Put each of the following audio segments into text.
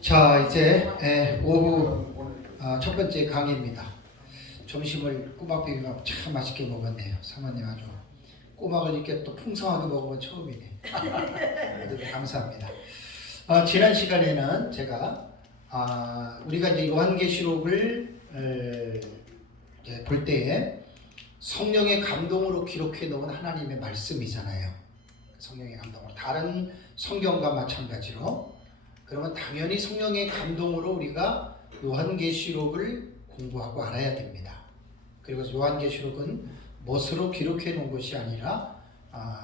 자, 이제 오후 첫 번째 강의입니다. 점심을 꼬막 비빔밥 참 맛있게 먹었네요. 사모님 아주 꼬막을 이렇게 또 풍성하게 먹어본 처음이네. 모두 감사합니다. 지난 시간에는 제가 우리가 이제 요한계시록을 볼 때에 성령의 감동으로 기록해 놓은 하나님의 말씀이잖아요. 성령의 감동으로 다른 성경과 마찬가지로 그러면 당연히 성령의 감동으로 우리가 요한계시록을 공부하고 알아야 됩니다. 그리고 요한계시록은 멋으로 기록해 놓은 것이 아니라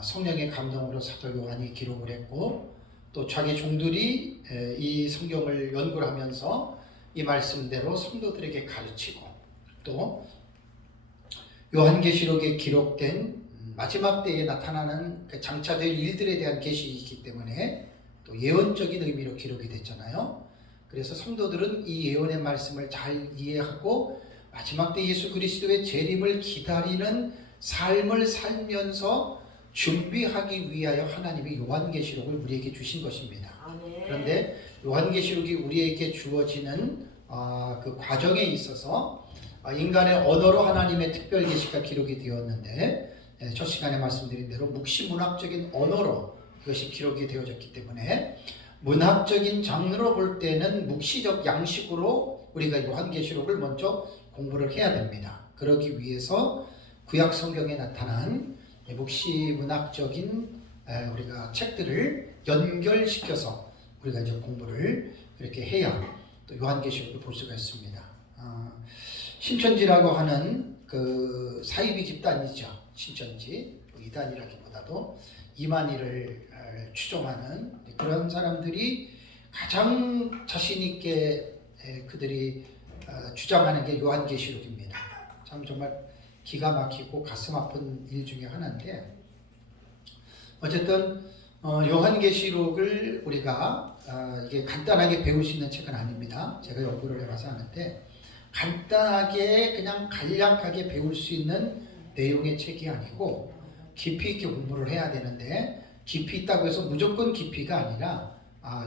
성령의 감동으로 사도 요한이 기록을 했고 또 자기 종들이 이 성경을 연구를 하면서 이 말씀대로 성도들에게 가르치고 또 요한계시록에 기록된 마지막 때에 나타나는 장차될 일들에 대한 계시이기 때문에 또 예언적인 의미로 기록이 됐잖아요. 그래서 성도들은 이 예언의 말씀을 잘 이해하고 마지막 때 예수 그리스도의 재림을 기다리는 삶을 살면서 준비하기 위하여 하나님이 요한계시록을 우리에게 주신 것입니다. 그런데 요한계시록이 우리에게 주어지는 그 과정에 있어서 인간의 언어로 하나님의 특별 계시가 기록이 되었는데 첫 시간에 말씀드린 대로 묵시문학적인 언어로 이것이 기록이 되어졌기 때문에 문학적인 장르로 볼 때는 묵시적 양식으로 우리가 요한계시록을 먼저 공부를 해야 됩니다. 그러기 위해서 구약 성경에 나타난 묵시문학적인 우리가 책들을 연결시켜서 우리가 이제 공부를 이렇게 해야 또 요한계시록을 볼 수가 있습니다. 신천지라고 하는 그 사이비 집단이죠. 신천지 이단이라기보다도 이만희를 추종하는 그런 사람들이 가장 자신 있게 그들이 주장하는 게 요한계시록입니다. 참 정말 기가 막히고 가슴 아픈 일 중에 하나인데 어쨌든 요한계시록을 우리가 이게 간단하게 배울 수 있는 책은 아닙니다. 제가 연구를 해봐서 아는데 간단하게 그냥 간략하게 배울 수 있는 내용의 책이 아니고 깊이 있게 공부를 해야 되는데 깊이 있다고 해서 무조건 깊이가 아니라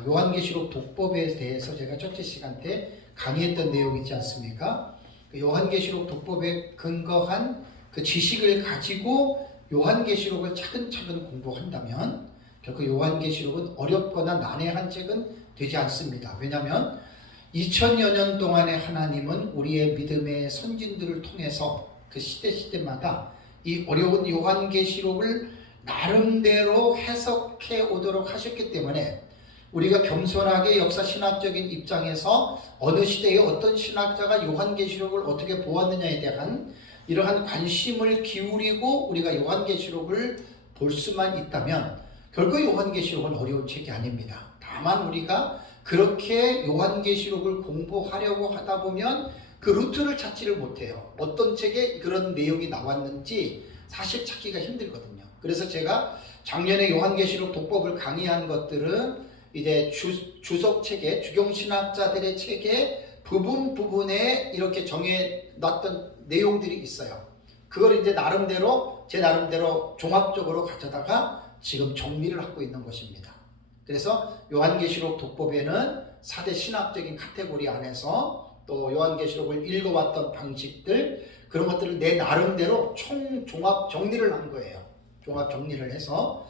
요한계시록 독법에 대해서 제가 첫째 시간 때 강의했던 내용 있지 않습니까? 그 요한계시록 독법에 근거한 그 지식을 가지고 요한계시록을 차근차근 공부한다면 결코 요한계시록은 어렵거나 난해한 책은 되지 않습니다. 왜냐하면 2000여 년 동안의 하나님은 우리의 믿음의 선진들을 통해서 그 시대마다 이 어려운 요한계시록을 나름대로 해석해 오도록 하셨기 때문에 우리가 겸손하게 역사신학적인 입장에서 어느 시대에 어떤 신학자가 요한계시록을 어떻게 보았느냐에 대한 이러한 관심을 기울이고 우리가 요한계시록을 볼 수만 있다면 결코 요한계시록은 어려운 책이 아닙니다. 다만 우리가 그렇게 요한계시록을 공부하려고 하다 보면 그 루트를 찾지를 못해요. 어떤 책에 그런 내용이 나왔는지 사실 찾기가 힘들거든요. 그래서 제가 작년에 요한계시록 독법을 강의한 것들은 이제 주석책에 주경신학자들의 책에 부분에 이렇게 정해놨던 내용들이 있어요. 그걸 이제 제 나름대로 종합적으로 가져다가 지금 정리를 하고 있는 것입니다. 그래서 요한계시록 독법에는 4대 신학적인 카테고리 안에서 또 요한계시록을 읽어왔던 방식들 그런 것들을 내 나름대로 종합 정리를 한 거예요. 종합 정리를 해서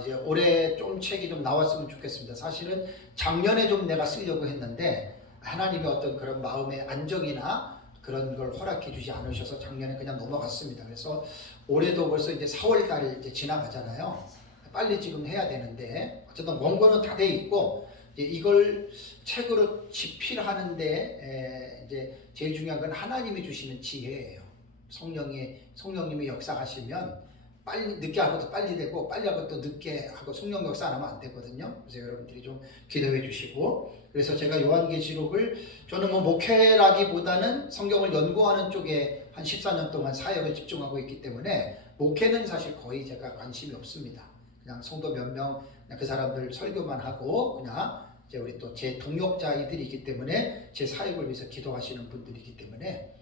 이제 올해 좀 책이 좀 나왔으면 좋겠습니다. 사실은 작년에 좀 내가 쓰려고 했는데 하나님의 어떤 그런 마음의 안정이나 그런 걸 허락해 주지 않으셔서 작년에 그냥 넘어갔습니다. 그래서 올해도 벌써 이제 4월 달 이제 지나가잖아요. 빨리 지금 해야 되는데 어쨌든 원고는 다 돼 있고 이걸 책으로 집필하는데 이제 제일 중요한 건 하나님이 주시는 지혜예요. 성령님이 역사하시면 빨리 늦게 하고도 빨리 되고 빨리 하고 또 늦게 하고 성령 역사 안 하면 안 되거든요. 그래서 여러분들이 좀 기도해 주시고 그래서 제가 요한계시록을 저는 목회라기보다는 성경을 연구하는 쪽에 한 14년 동안 사역을 집중하고 있기 때문에 목회는 사실 거의 제가 관심이 없습니다. 그냥 성도 몇 명 그 사람들 설교만 하고 그냥 이제 우리 또 제 동역자이들이기 때문에 제 사역을 위해서 기도하시는 분들이기 때문에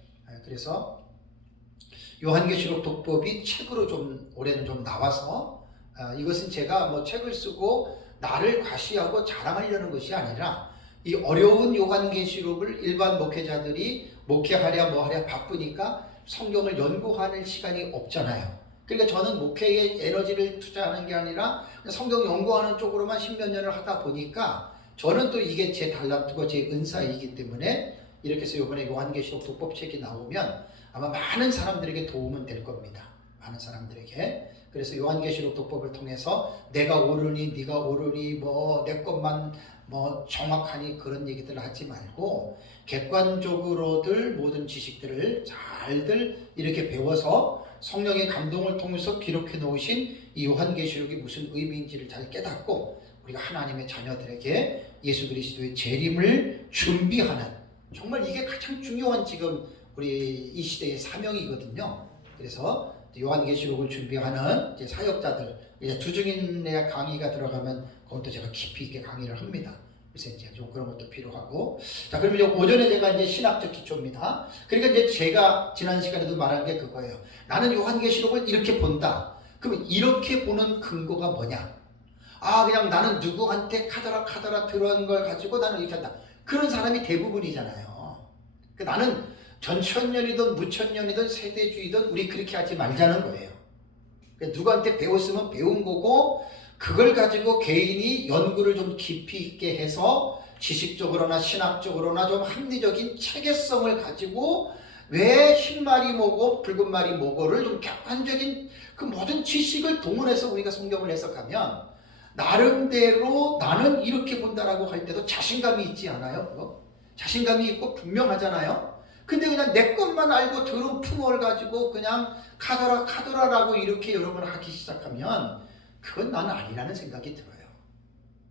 그래서 요한계시록 독법이 책으로 좀 올해는 좀 나와서 이것은 제가 책을 쓰고 나를 과시하고 자랑하려는 것이 아니라 이 어려운 요한계시록을 일반 목회자들이 목회하랴 뭐하랴 바쁘니까 성경을 연구하는 시간이 없잖아요. 그러니까 저는 목회에 에너지를 투자하는 게 아니라 성경 연구하는 쪽으로만 십몇 년을 하다 보니까 저는 또 이게 제 달란트고 제 은사이기 때문에 이렇게 해서 이번에 요한계시록 독법책이 나오면 아마 많은 사람들에게 도움은 될 겁니다. 많은 사람들에게. 그래서 요한계시록 독법을 통해서 내가 옳으니 네가 옳으니 뭐 내 것만 뭐 정확하니 그런 얘기들을 하지 말고 객관적으로들 모든 지식들을 잘들 이렇게 배워서 성령의 감동을 통해서 기록해 놓으신 이 요한계시록이 무슨 의미인지를 잘 깨닫고 우리가 하나님의 자녀들에게 예수 그리스도의 재림을 준비하는, 정말 이게 가장 중요한 지금 우리 이 시대의 사명이거든요. 그래서 요한계시록을 준비하는 이제 사역자들, 이제 주중인의 강의가 들어가면 그것도 제가 깊이 있게 강의를 합니다. 그래서 이제 좀 그런 것도 필요하고. 자, 그러면 이제 오전에 제가 이제 신학적 기초입니다. 그러니까 이제 제가 지난 시간에도 말한 게 그거예요. 나는 요한계시록을 이렇게 본다. 그러면 이렇게 보는 근거가 뭐냐? 아, 그냥 나는 누구한테 카더라 들은 걸 가지고 나는 이렇게 한다. 그런 사람이 대부분이잖아요. 그러니까 나는 전천년이든 무천년이든 세대주의든 우리 그렇게 하지 말자는 거예요. 그러니까 누구한테 배웠으면 배운 거고 그걸 가지고 개인이 연구를 좀 깊이 있게 해서 지식적으로나 신학적으로나 좀 합리적인 체계성을 가지고 왜 흰 말이 뭐고 붉은 말이 뭐고를 좀 객관적인 그 모든 지식을 동원해서 우리가 성경을 해석하면 나름대로 나는 이렇게 본다라고 할 때도 자신감이 있지 않아요? 그거? 자신감이 있고 분명하잖아요? 근데 그냥 내 것만 알고 들은 풍어를 가지고 그냥 카더라라고 이렇게 여러분 하기 시작하면 그건 나는 아니라는 생각이 들어요.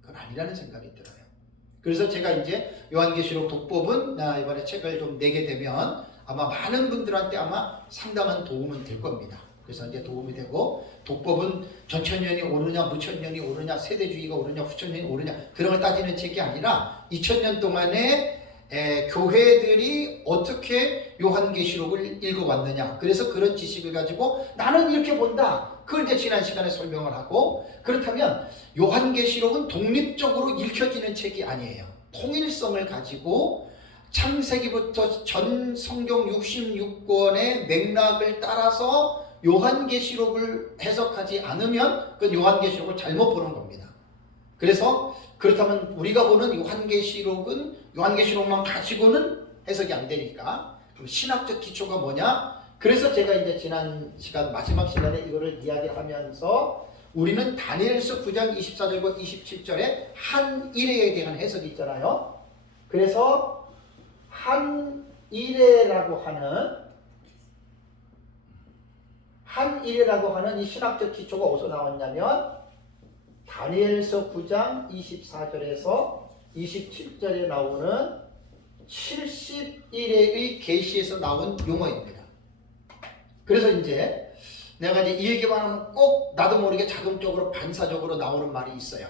그건 아니라는 생각이 들어요. 그래서 제가 이제 요한계시록 독법은 이번에 책을 좀 내게 되면 아마 많은 분들한테 아마 상당한 도움은 될 겁니다. 그래서 이제 도움이 되고, 독법은 전천년이 오르냐 무천년이 오르냐 세대주의가 오르냐 후천년이 오르냐 그런 걸 따지는 책이 아니라 2000년 동안에 교회들이 어떻게 요한계시록을 읽어왔느냐, 그래서 그런 지식을 가지고 나는 이렇게 본다, 그걸 이제 지난 시간에 설명을 하고. 그렇다면 요한계시록은 독립적으로 읽혀지는 책이 아니에요. 통일성을 가지고 창세기부터 전 성경 66권의 맥락을 따라서 요한계시록을 해석하지 않으면 그건 요한계시록을 잘못 보는 겁니다. 그래서 그렇다면 우리가 보는 요한계시록은 요한계시록만 가지고는 해석이 안 되니까 그럼 신학적 기초가 뭐냐? 그래서 제가 이제 지난 시간 마지막 시간에 이거를 이야기하면서 우리는 다니엘서 9장 24절과 27절에 한 일회에 대한 해석이 있잖아요. 그래서 한 일회라고 하는 이 신학적 기초가 어디서 나왔냐면 다니엘서 9장 24절에서 27절에 나오는 71회의 계시에서 나온 용어입니다. 그래서 이제 내가 이제 이 얘기만 하면 꼭 나도 모르게 자동적으로 반사적으로 나오는 말이 있어요.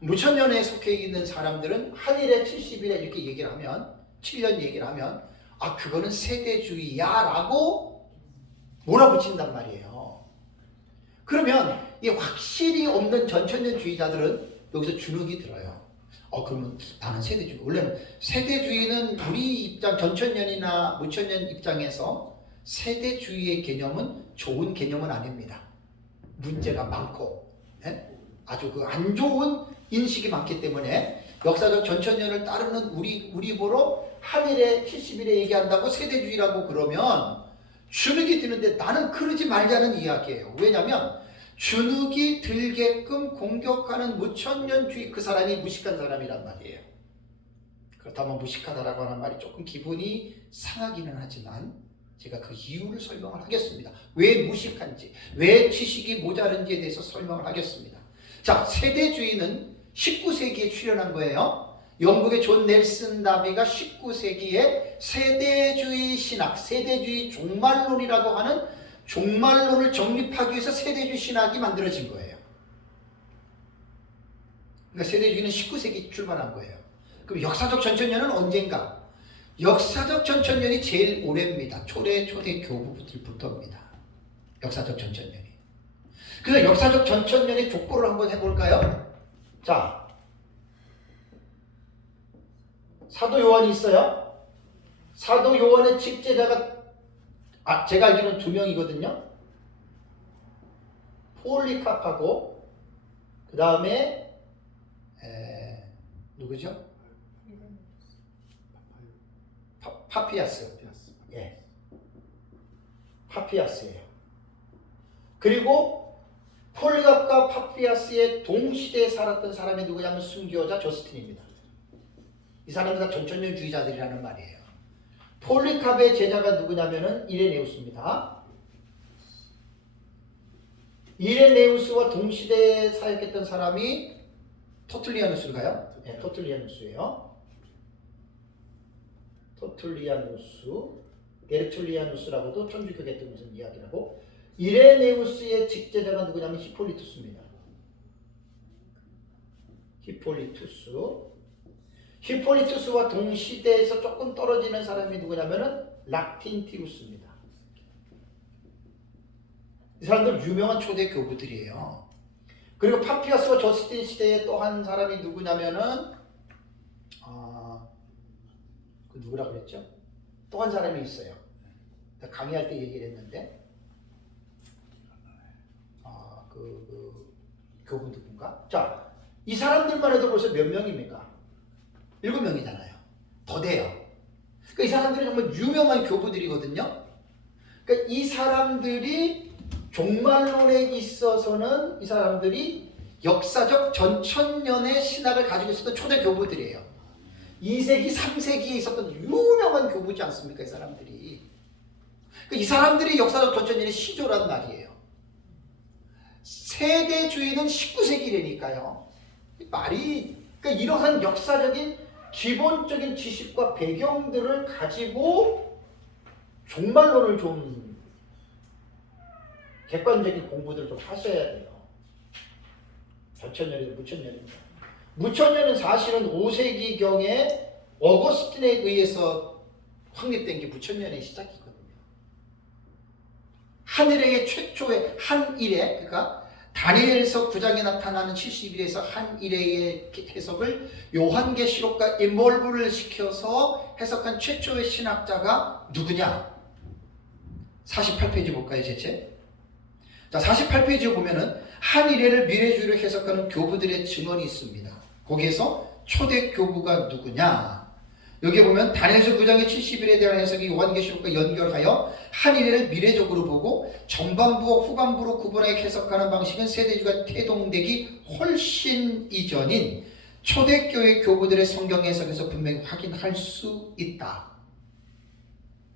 무천년에 속해 있는 사람들은 한일에 70일에 이렇게 얘기를 하면 7년 얘기를 하면 아 그거는 세대주의야 라고 몰아붙인단 말이에요. 그러면 이 확실히 없는 전천년주의자들은 여기서 주눅이 들어요. 그러면 나는 세대주의. 원래는 세대주의는 우리 입장 전천년이나 무천년 입장에서 세대주의의 개념은 좋은 개념은 아닙니다. 문제가 많고 아주 그 안 좋은 인식이 많기 때문에 역사적 전천년을 따르는 우리 보러 한일에 70일에 얘기한다고 세대주의라고 그러면 주눅이 드는데 나는 그러지 말자는 이야기예요. 왜냐하면 주눅이 들게끔 공격하는 무천년주의 그 사람이 무식한 사람이란 말이에요. 그렇다면 무식하다라고 하는 말이 조금 기분이 상하기는 하지만 제가 그 이유를 설명을 하겠습니다. 왜 무식한지, 왜 지식이 모자른지에 대해서 설명을 하겠습니다. 자, 세대주의는 19세기에 출현한 거예요. 영국의 존 넬슨 다비가 19세기에 세대주의 신학, 세대주의 종말론이라고 하는 종말론을 정립하기 위해서 세대주의 신학이 만들어진 거예요. 그러니까 세대주의는 19세기 출발한 거예요. 그럼 역사적 전천년은 언젠가? 역사적 전천년이 제일 오래입니다. 초대 교부들부터입니다. 역사적 전천년이. 그래서 역사적 전천년의 족보를 한번 해볼까요? 자, 사도 요한이 있어요. 사도 요한의 직제자가 제가 알기로는 2명이거든요. 폴리카파고 그 다음에 누구죠? 파피아스. 예, 파피아스예요. 그리고 폴리갑과 파피아스의 동시대에 살았던 사람이 누구냐면 순교자 저스틴입니다. 이 사람들 다 전천년주의자들이라는 말이에요. 폴리캅의 제자가 누구냐면은 이레네우스입니다. 이레네우스와 동시대에 사역했던 사람이 터툴리아누스인가요? 네, 터툴리아누스예요. 터툴리아누스, 게르툴리아누스라고도 천주교계 때 무슨 이야기라고. 이레네우스의 직제자가 누구냐면 히폴리투스입니다. 히폴리투스와 동시대에서 조금 떨어지는 사람이 누구냐면은 락틴티우스입니다. 이 사람들 유명한 초대 교부들이에요. 그리고 파피아스와 저스틴 시대에 또 한 사람이 누구냐면은 그 누구라 그랬죠? 또 한 사람이 있어요. 강의할 때 얘기를 했는데 그 교부 누군가? 자, 이 사람들만 해도 벌써 몇 명입니까? 7명이잖아요. 더 돼요. 그러니까 이 사람들이 정말 유명한 교부들이거든요. 그러니까 이 사람들이 종말론에 있어서는 이 사람들이 역사적 전천년의 신학을 가지고 있었던 초대 교부들이에요. 2세기, 3세기에 있었던 유명한 교부지 않습니까? 이 사람들이. 그러니까 이 사람들이 역사적 전천년의 시조란 말이에요. 세대주의는 19세기라니까요. 그러니까 이러한 역사적인 기본적인 지식과 배경들을 가지고 종말론을 좀 객관적인 공부들을 좀 하셔야 돼요. 전천년이든 무천년입니다. 무천년은 사실은 5세기경에 어거스틴에 의해서 확립된 게 무천년의 시작이거든요. 한일의 최초의 한일의, 그러니까 다니엘서 9장에 나타나는 70일에서 한일의 해석을 요한계시록과 인몰브를 시켜서 해석한 최초의 신학자가 누구냐? 48페이지 볼까요, 제 책? 자, 48페이지에 보면은 한일회를 미래주의로 해석하는 교부들의 증언이 있습니다. 거기에서 초대 교부가 누구냐? 여기 보면 다니엘서 9장의 70일에 대한 해석이 요한계시록과 연결하여 한일회를 미래적으로 보고 전반부와 후반부로 구분하여 해석하는 방식은 세대주의가 태동되기 훨씬 이전인 초대교회 교부들의 성경 해석에서 분명히 확인할 수 있다.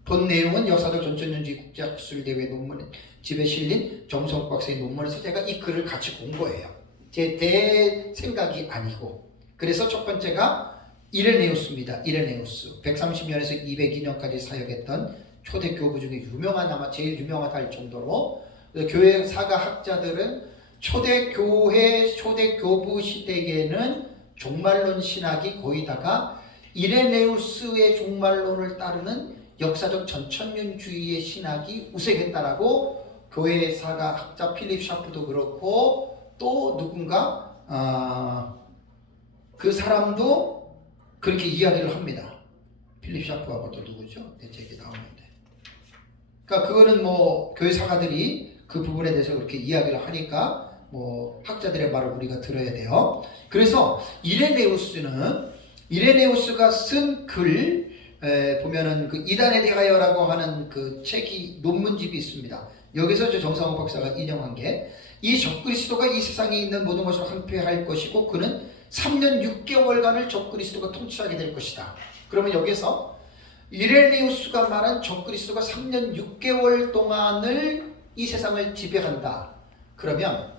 본 내용은 역사적 전천년주의 국제학술대회 논문 집에 실린 정성욱 박사의 논문에서 제가 이 글을 같이 본 거예요. 제 생각이 아니고. 그래서 첫 번째가 이레네우스입니다. 이레네우스. 130년에서 202년까지 사역했던 초대 교부 중에 유명한, 아마 제일 유명하다 할 정도로 교회 사가 학자들은 초대 교회, 초대 교부 시대에는 종말론 신학이 거의다가 이레네우스의 종말론을 따르는 역사적 전천년주의의 신학이 우세했다라고 교회 사가 학자 필립 샤프도 그렇고 또 누군가 그 사람도 그렇게 이야기를 합니다. 필립 샤프하고 또 누구죠? 내 책에 나오는데. 그러니까 그거는 뭐 교회 사가들이 그 부분에 대해서 그렇게 이야기를 하니까 뭐 학자들의 말을 우리가 들어야 돼요. 그래서 이레네우스가 쓴 글 보면은 그 이단에 대하여라고 하는 그 책이 논문집이 있습니다. 여기서 저 정상호 박사가 인용한 게 이 적그리스도가 이 세상에 있는 모든 것을 황폐할 것이고 그는 3년 6개월간을 적그리스도가 통치하게 될 것이다. 그러면 여기서 이레네우스가 말한 적그리스도가 3년 6개월 동안을 이 세상을 지배한다. 그러면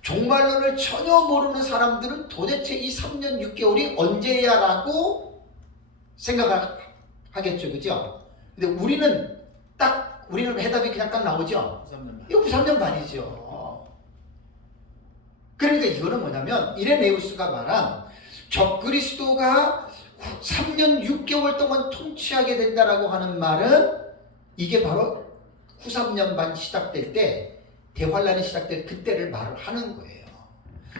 종말론을 전혀 모르는 사람들은 도대체 이 3년 6개월이 언제야라고 생각하겠죠. 그죠? 근데 우리는 해답이 그냥 딱 나오죠? 3년 반이죠. 그러니까 이거는 뭐냐면 이레네우스가 말한 적그리스도가 3년 6개월 동안 통치하게 된다라고 하는 말은 이게 바로 후 3년 반 시작될 때 대환란이 시작될 그때를 말을 하는 거예요.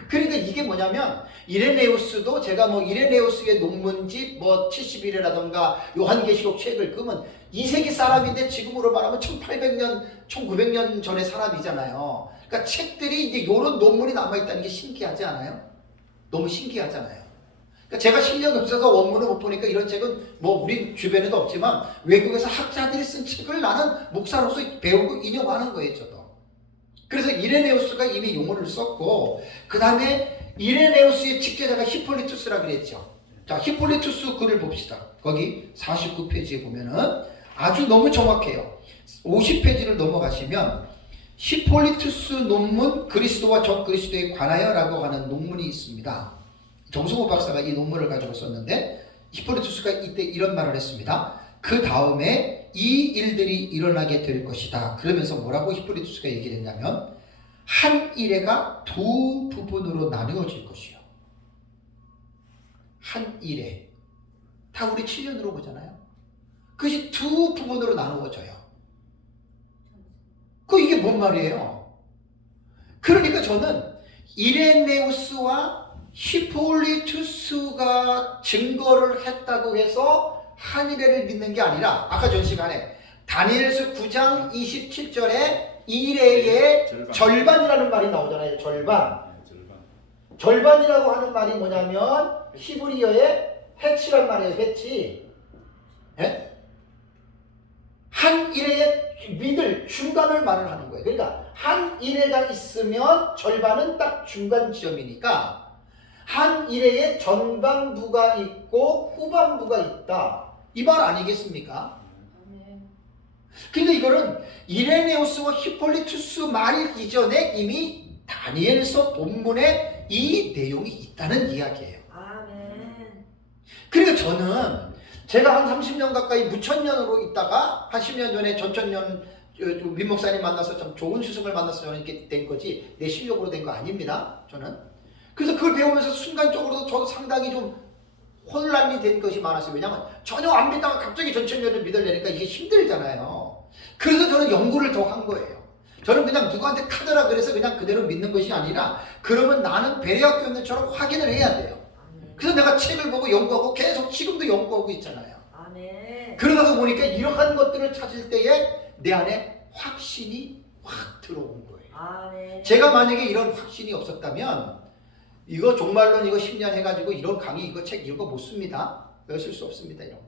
그러니까 이게 뭐냐면 이레네우스도 제가 뭐 이레네우스의 논문집 뭐 71회라던가 요한계시록 책을 그러면 2세기 사람인데 지금으로 말하면 1800년, 1900년 전의 사람이잖아요. 그러니까 책들이 이제 이런 논문이 남아있다는 게 신기하지 않아요? 너무 신기하잖아요. 그러니까 제가 실력이 없어서 원문을 못 보니까 이런 책은 뭐 우리 주변에도 없지만 외국에서 학자들이 쓴 책을 나는 목사로서 배우고 인용하는 거예요, 저도. 그래서 이레네우스가 이미 용어를 썼고 그 다음에 이레네우스의 직계자가 히폴리투스라 그랬죠. 자, 히폴리투스 글을 봅시다. 거기 49페이지에 보면은 아주 너무 정확해요. 50페이지를 넘어가시면 히폴리투스 논문 그리스도와 적그리스도에 관하여라고 하는 논문이 있습니다. 정성호 박사가 이 논문을 가지고 썼는데 히폴리투스가 이때 이런 말을 했습니다. 그 다음에 이 일들이 일어나게 될 것이다. 그러면서 뭐라고 히폴리투스가 얘기를 했냐면 한 일회가 두 부분으로 나누어질 것이요. 한 일회. 다 우리 7년으로 보잖아요. 그것이 두 부분으로 나누어져요. 이게 뭔 말이에요? 그러니까 저는 이레네우스와 히폴리투스가 증거를 했다고 해서 한 일회를 믿는 게 아니라 아까 전 시간에 다니엘서 9장 27절에 일회의 절반이라는 말이 나오잖아요. 절반이라고 하는 말이 뭐냐면 히브리어의 해치란 말이에요. 해치. 예? 한 일회의 믿을 중간을 말을 하는 거예요. 그러니까 한 일회가 있으면 절반은 딱 중간 지점이니까 한 일회에 전반부가 있고 후반부가 있다. 이 말 아니겠습니까? 근데 이거는 이레네우스와 히폴리투스 말 이전에 이미 다니엘서 본문에 이 내용이 있다는 이야기예요. 아멘. 그러니까 저는 제가 한 30년 가까이 무천년으로 있다가 한 10년 전에 전천년 민 목사님 만나서 참 좋은 스승을 만나서 저는 이렇게 된 거지 내 실력으로 된 거 아닙니다. 저는. 그래서 그걸 배우면서 순간적으로도 저도 상당히 좀 혼란이 된 것이 많았어요. 왜냐하면 전혀 안 믿다가 갑자기 전천년을 믿으려니까 이게 힘들잖아요. 그래서 저는 연구를 더 한 거예요. 저는 그냥 누구한테 카더라 그래서 그냥 그대로 믿는 것이 아니라 그러면 나는 베레아 교인들처럼 확인을 해야 돼요. 그래서 내가 책을 보고 연구하고 계속 지금도 연구하고 있잖아요. 아멘. 그러다 보니까 이러한 것들을 찾을 때에 내 안에 확신이 확 들어온 거예요. 아멘. 제가 만약에 이런 확신이 없었다면 이거 종말론 이거 10년 해가지고 이런 강의 이거 책 이런 거 못 씁니다. 쓸 수 없습니다. 이런 거.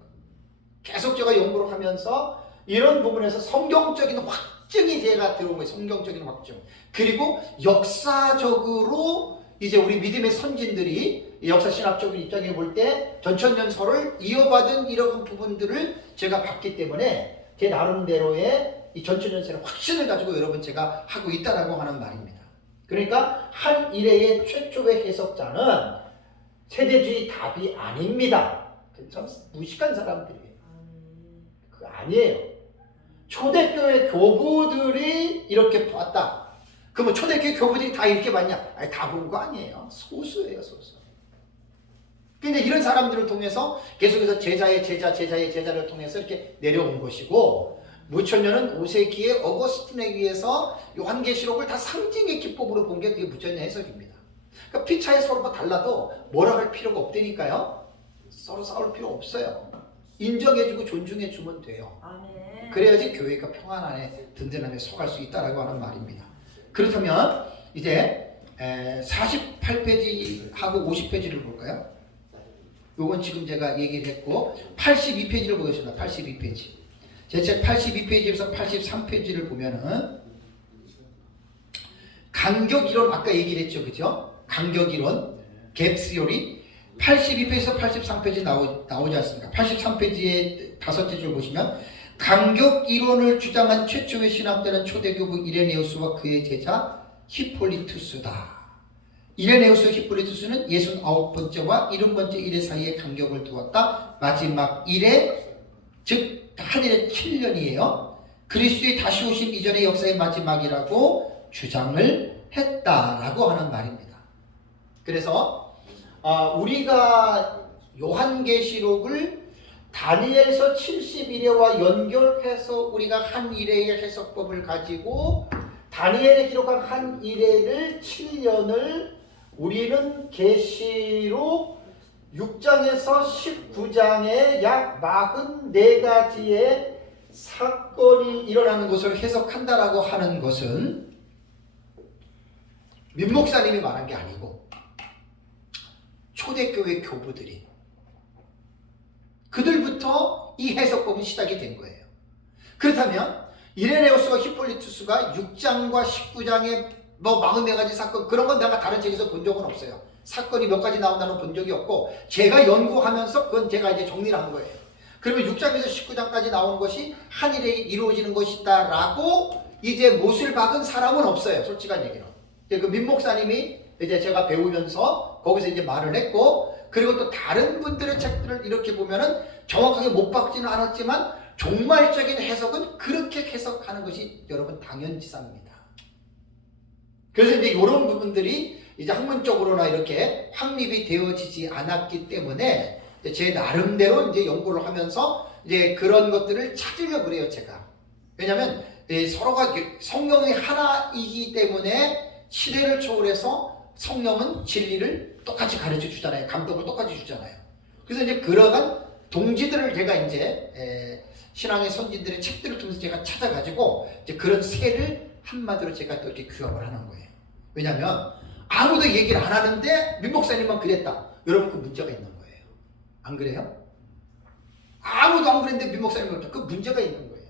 계속 제가 연구를 하면서 이런 부분에서 성경적인 확증이 제가 들어온 거예요. 성경적인 확증. 그리고 역사적으로 이제 우리 믿음의 선진들이 역사신학적인 입장에 볼 때 전천년설을 이어받은 이런 부분들을 제가 봤기 때문에 제 나름대로의 이 전천년설의 확신을 가지고 여러분 제가 하고 있다라고 하는 말입니다. 그러니까 한 일회의 최초의 해석자는 세대주의 답이 아닙니다. 참 무식한 사람들이에요. 그거 아니에요. 초대교회 교부들이 이렇게 봤다. 그러면 초대교회 교부들이 다 이렇게 봤냐? 아니, 다 본 거 아니에요. 소수예요, 소수. 근데 이런 사람들을 통해서 계속해서 제자의 제자를 통해서 이렇게 내려온 것이고 무천년은 5세기에 어거스틴에 의해서 요한계시록을 다 상징의 기법으로 본 게 그게 무천년 해석입니다. 그러니까 피차에 서로가 달라도 뭐라 할 필요가 없다니까요. 서로 싸울 필요 없어요. 인정해주고 존중해주면 돼요. 아멘. 그래야지 교회가 평안 안에 든든함에 속할 수 있다라고 하는 말입니다. 그렇다면 이제 48페이지하고 50페이지를 볼까요? 요건 지금 제가 얘기를 했고 82페이지를 보겠습니다. 82페이지. 제 책 82페이지에서 83페이지를 보면은 간격이론 아까 얘기를 했죠. 그죠? 간격이론 갭 시오리 82페이지에서 83페이지 나오지 않습니까? 83페이지의 5째 줄 보시면 간격이론을 주장한 최초의 신학자는 초대교부 이레네우스와 그의 제자 히폴리투스다. 이레네우스 히폴리투스는 69번째와 70번째 일회 사이에 간격을 두었다. 마지막 일회 즉 한 일에 7년이에요. 그리스도의 다시 오심 이전의 역사의 마지막이라고 주장을 했다라고 하는 말입니다. 그래서 우리가 요한계시록을 다니엘서 71회와 연결해서 우리가 한 일회의 해석법을 가지고 다니엘에 기록한 한 일회를 7년을 우리는 계시록 6장에서 19장에 약 44가지의 사건이 일어나는 것을 해석한다라고 하는 것은 민 목사님이 말한 게 아니고 초대교회 교부들이 그들부터 이 해석법이 시작이 된 거예요. 그렇다면 이레네우스와 히폴리투스가 6장과 19장의 뭐 44가지 사건 그런 건 내가 다른 책에서 본 적은 없어요. 사건이 몇 가지 나온다는 본 적이 없고 제가 연구하면서 그건 제가 이제 정리를 한 거예요. 그러면 6장에서 19장까지 나온 것이 한 일에 이루어지는 것이다 라고 이제 못을 박은 사람은 없어요. 솔직한 얘기로. 그 민 목사님이 이제 제가 배우면서 거기서 이제 말을 했고, 그리고 또 다른 분들의 책들을 이렇게 보면은 정확하게 못 박지는 않았지만 종말적인 해석은 그렇게 해석하는 것이 여러분 당연지사입니다. 그래서 이제 이런 부분들이 이제 학문적으로나 이렇게 확립이 되어지지 않았기 때문에 제 나름대로 이제 연구를 하면서 이제 그런 것들을 찾으려고 그래요, 제가. 왜냐면 서로가 성령이 하나이기 때문에 시대를 초월해서 성령은 진리를 똑같이 가르쳐 주잖아요. 감동을 똑같이 주잖아요. 그래서 이제 그러한 동지들을 제가 이제 신앙의 선진들의 책들을 통해서 제가 찾아가지고 이제 그런 새를 한마디로 제가 또 이렇게 규합을 하는 거예요. 왜냐면 아무도 얘기를 안 하는데 민 목사님만 그랬다. 여러분 그 문제가 있는 거예요. 안 그래요? 아무도 안 그랬는데 민 목사님만 그랬다. 그 문제가 있는 거예요.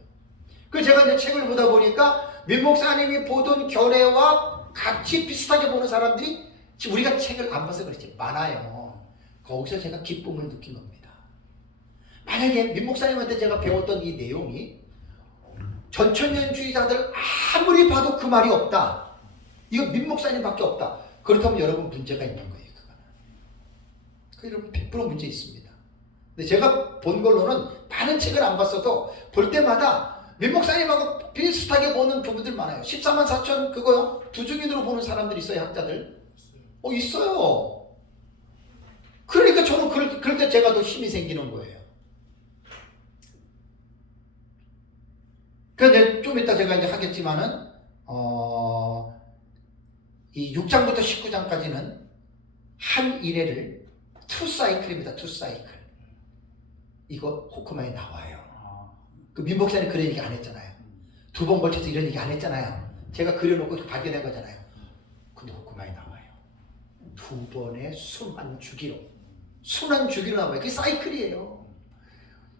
그래서 제가 이제 책을 보다 보니까 민 목사님이 보던 견해와 같이 비슷하게 보는 사람들이 지금 우리가 책을 안 봐서 그렇지 많아요. 거기서 제가 기쁨을 느낀 겁니다. 만약에 민 목사님한테 제가 배웠던 이 내용이 전천년주의자들 아무리 봐도 그 말이 없다. 이거 민 목사님밖에 없다. 그렇다면 여러분 문제가 있는 거예요. 그거는. 여러분 100% 문제 있습니다. 근데 제가 본 걸로는 많은 책을 안 봤어도 볼 때마다 민 목사님하고 비슷하게 보는 부분들 많아요. 14만 4천 그거요. 두중인으로 보는 사람들 있어요, 학자들. 있어요. 그러니까 저는 그럴 때 제가 더 힘이 생기는 거예요. 그런데 좀 이따 제가 이제 하겠지만은 이 6장부터 19장까지는 한 일회를 투 사이클입니다. 투 사이클. 이거 호크마에 나와요. 그 민 목사님 그런 얘기 안 했잖아요. 2번 걸쳐서 이런 얘기 안 했잖아요. 제가 그려놓고 발견한 거잖아요. 근데 호크마에 나와요. 2번의 순환 주기로. 순환 주기로 나와요. 그게 사이클이에요.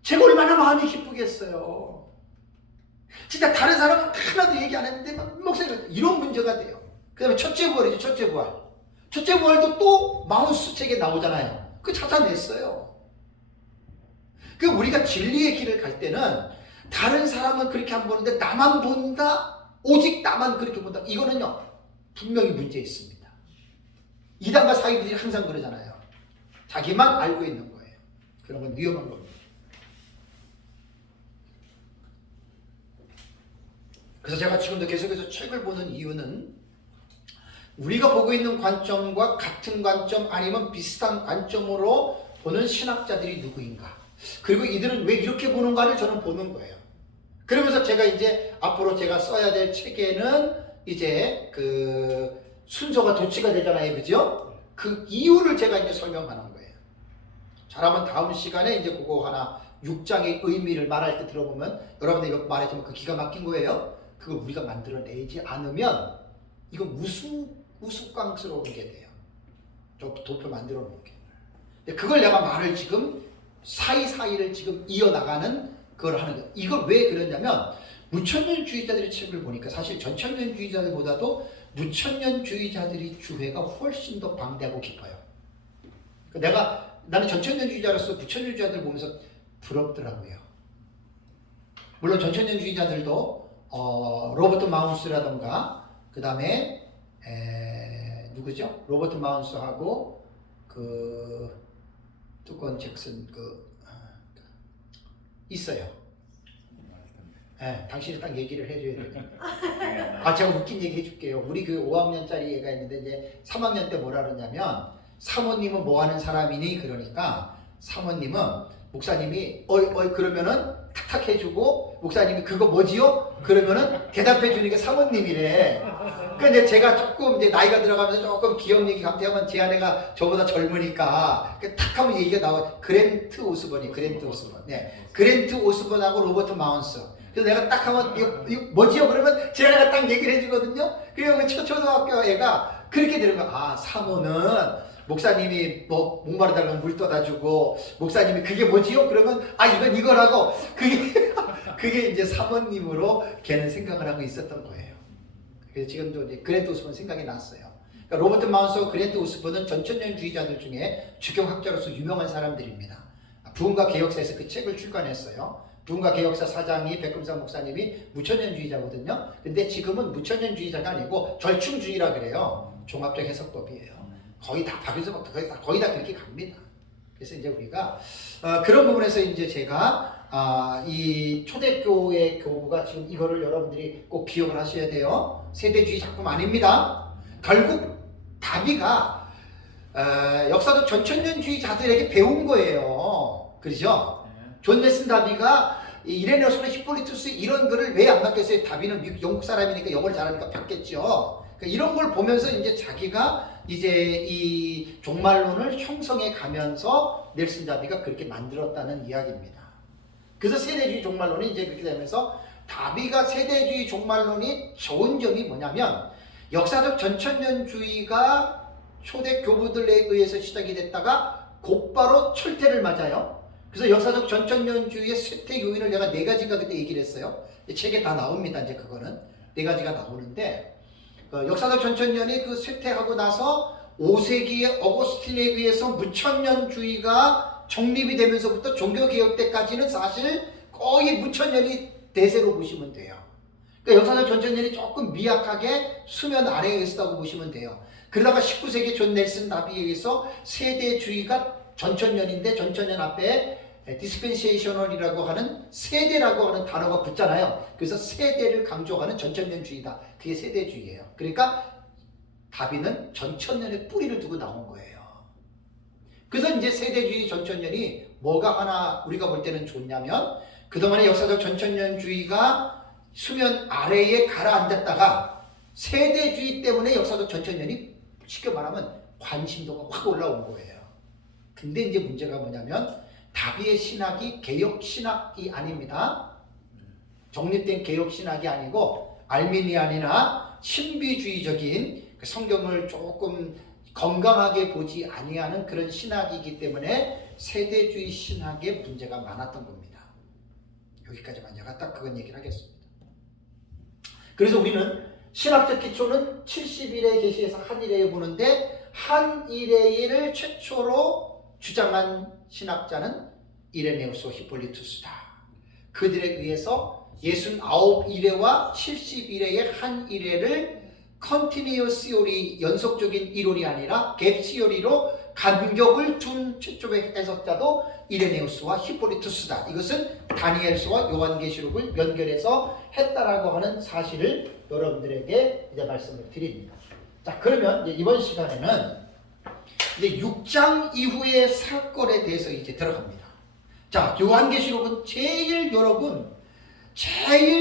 제가 얼마나 마음이 기쁘겠어요. 진짜 다른 사람은 하나도 얘기 안 했는데 민 목사님 이런 문제가 돼요. 그 다음에 첫째 부활이죠. 첫째 부활. 첫째 부활도 또 마운스 책에 나오잖아요. 그 찾아냈어요. 그 우리가 진리의 길을 갈 때는 다른 사람은 그렇게 안 보는데 나만 본다? 오직 나만 그렇게 본다? 이거는요 분명히 문제 있습니다. 이단과 사이비들이 항상 그러잖아요. 자기만 알고 있는 거예요. 그런 건 위험한 겁니다. 그래서 제가 지금도 계속해서 책을 보는 이유는 우리가 보고 있는 관점과 같은 관점 아니면 비슷한 관점으로 보는 신학자들이 누구인가, 그리고 이들은 왜 이렇게 보는가를 저는 보는 거예요. 그러면서 제가 이제 앞으로 제가 써야 될 책에는 이제 그 순서가 도치가 되잖아요. 그죠? 그 이유를 제가 이제 설명하는 거예요. 잘하면 다음 시간에 이제 그거 하나 6장의 의미를 말할 때 들어보면 여러분들 이거 말해주면 그 기가 막힌 거예요. 그걸 우리가 만들어내지 않으면 이건 우스꽝스러운 게 돼요. 저 도표 만들어 놓은 게. 근데 그걸 내가 말을 지금 사이사이를 지금 이어나가는 그걸 하는 거예요. 이걸 왜 그러냐면 무천년주의자들의 책을 보니까 사실 전천년주의자들보다도 무천년주의자들이 주회가 훨씬 더 방대하고 깊어요. 나는 전천년주의자로서 무천년주의자들 보면서 부럽더라고요. 물론 전천년주의자들도 로버트 마운스라던가 그 다음에 누구죠? 로버트 마운스하고 그 뚜건 잭슨 있어요. 당신이 딱 얘기를 해줘야 돼요. 제가 웃긴 얘기 해줄게요. 우리 그 5학년짜리 애가 있는데 이제 3학년 때 뭐라 그러냐면 사모님은 뭐 하는 사람이니? 그러니까 사모님은 목사님이 어이 그러면은 탁탁 해주고 목사님이 그거 뭐지요? 그러면은 대답해 주는 게 사모님이래. 그러니까 이제 제가 조금 이제 나이가 들어가면서 조금 기억력이 감퇴하면 제 아내가 저보다 젊으니까 탁 하면 얘기가 나와. 그랜트 오스본이 그랜트 오스본. 네. 그랜트 오스본하고 로버트 마운스. 그래서 내가 딱 하면 이거 뭐지요? 그러면 제 아내가 딱 얘기를 해주거든요. 그리고 그 초등학교 애가 그렇게 되는 거야. 아, 사모는 목사님이 뭐 목마르다고 물 떠다주고 목사님이 그게 뭐지요? 그러면 아 이건 이거라고 그게 이제 사모님으로 걔는 생각을 하고 있었던 거예요. 그래서 지금도 이제 그랜트 오스본 생각이 났어요. 그러니까 로버트 마운스와 그랜트 오스본은 전천년주의자들 중에 주경학자로서 유명한 사람들입니다. 부흥과 개혁사에서 그 책을 출간했어요. 부흥과 개혁사 사장이 백금산 목사님이 무천년주의자거든요. 근데 지금은 무천년주의자가 아니고 절충주의라 그래요. 종합적 해석법이에요. 거의 다 박유서부터 거의 다 그렇게 갑니다. 그래서 이제 우리가 그런 부분에서 이제 제가 이 초대교회 교부가 지금 이거를 여러분들이 꼭 기억을 하셔야 돼요. 세대주의 작품 아닙니다. 결국 다비가 역사적 전천년주의자들에게 배운 거예요. 그렇죠? 존 웨슨 다비가 이레네오스나 히폴리투스 이런 글을 왜 안 맡겼어요? 다비는 영국 사람이니까 영어를 잘하니까 받겠죠. 그러니까 이런 걸 보면서 이제 자기가 이제 이 종말론을 형성해 가면서 넬슨 다비가 그렇게 만들었다는 이야기입니다. 그래서 세대주의 종말론이 이제 그렇게 되면서 다비가 세대주의 종말론이 좋은 점이 뭐냐면 역사적 전천년주의가 초대 교부들에 의해서 시작이 됐다가 곧바로 철퇴를 맞아요. 그래서 역사적 전천년주의의 쇠퇴 요인을 내가 4가지인가 그때 얘기를 했어요. 책에 다 나옵니다. 이제 그거는 4가지가 나오는데 역사적 전천년이 그 쇠퇴하고 나서 5세기의 어거스틴에 의해서 무천년주의가 정립이 되면서부터 종교개혁 때까지는 사실 거의 무천년이 대세로 보시면 돼요. 그러니까 역사적 전천년이 조금 미약하게 수면 아래에 있었다고 보시면 돼요. 그러다가 19세기 존 넬슨 다비에 의해서 세대주의가 전천년인데 전천년 앞에 디스펜세이셔널이라고 하는 세대라고 하는 단어가 붙잖아요. 그래서 세대를 강조하는 전천년주의다. 그게 세대주의예요. 그러니까 다비는 전천년에 뿌리를 두고 나온 거예요. 그래서 이제 세대주의 전천년이 뭐가 하나 우리가 볼 때는 좋냐면 그동안의 역사적 전천년주의가 수면 아래에 가라앉았다가 세대주의 때문에 역사적 전천년이 쉽게 말하면 관심도가 확 올라온 거예요. 근데 이제 문제가 뭐냐면 다비의 신학이 개혁 신학이 아닙니다. 정립된 개혁 신학이 아니고 알미니안이나 신비주의적인 성경을 조금 건강하게 보지 아니하는 그런 신학이기 때문에 세대주의 신학에 문제가 많았던 겁니다. 여기까지만 제가 딱 그건 얘기를 하겠습니다. 그래서 우리는 신학적 기초는 70일의 계시에서 한일회에 보는데 한일회를 최초로 주장한 신학자는 이레네우스 히폴리투스다. 그들에 의해서 69일회와 71회의 한 일회를 컨티니어스 시오리 연속적인 이론이 아니라 갭 시오리로 간격을 둔 최초의 해석자도 이레네우스와 히폴리투스다. 이것은 다니엘서와 요한계시록을 연결해서 했다라고 하는 사실을 여러분들에게 이제 말씀을 드립니다. 자, 그러면 이제 이번 시간에는 이제 6장 이후의 사건에 대해서 이제 들어갑니다. 자, 요한계시록은 제일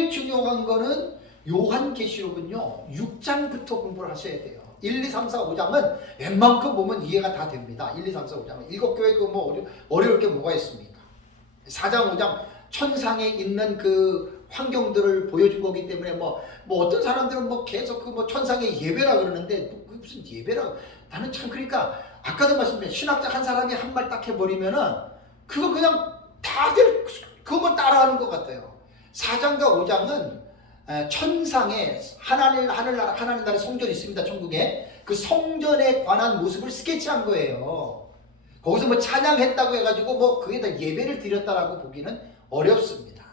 중요한 거는 요한계시록은요 6장부터 공부를 하셔야 돼요. 1, 2, 3, 4, 5장은 웬만큼 보면 이해가 다 됩니다. 1, 2, 3, 4, 5장은 7교회 그 뭐 어려울 게 뭐가 있습니까? 4장, 5장 천상에 있는 그 환경들을 보여준 거기 때문에 뭐 어떤 사람들은 뭐 계속 그 뭐 천상의 예배라 그러는데 뭐 무슨 예배라 나는 참 그러니까 아까도 말씀드린 신학자 한 사람이 한 말 딱 해버리면은 그거 그냥 다들 그것만 따라하는 것 같아요. 4장과 5장은 천상에 하나님 나라의 성전이 있습니다. 천국에 그 성전에 관한 모습을 스케치한 거예요. 거기서 뭐 찬양했다고 해가지고 뭐 그게다 예배를 드렸다라고 보기는 어렵습니다.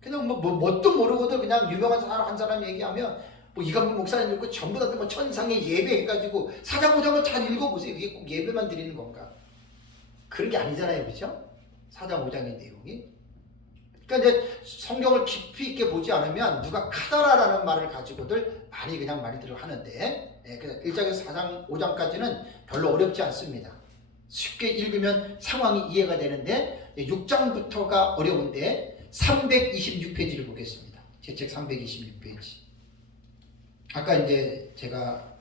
그냥 뭐 뭣도 모르고도 그냥 유명한 사람 한 사람 얘기하면 뭐 이강민 목사님 읽고 전부 다 뭐 천상에 예배해가지고 4장 5장을 잘 읽어보세요. 이게 꼭 예배만 드리는 건가? 그런 게 아니잖아요, 그렇죠? 4장 5장의 내용이. 그러니까 이제 성경을 깊이 있게 보지 않으면 누가 카더라라는 말을 가지고들 많이들 하는데, 그래서 1장에서 4장 5장까지는 별로 어렵지 않습니다. 쉽게 읽으면 상황이 이해가 되는데 6장부터가 어려운데 326페이지를 보겠습니다. 제 책 326페이지. 아까 이제 제가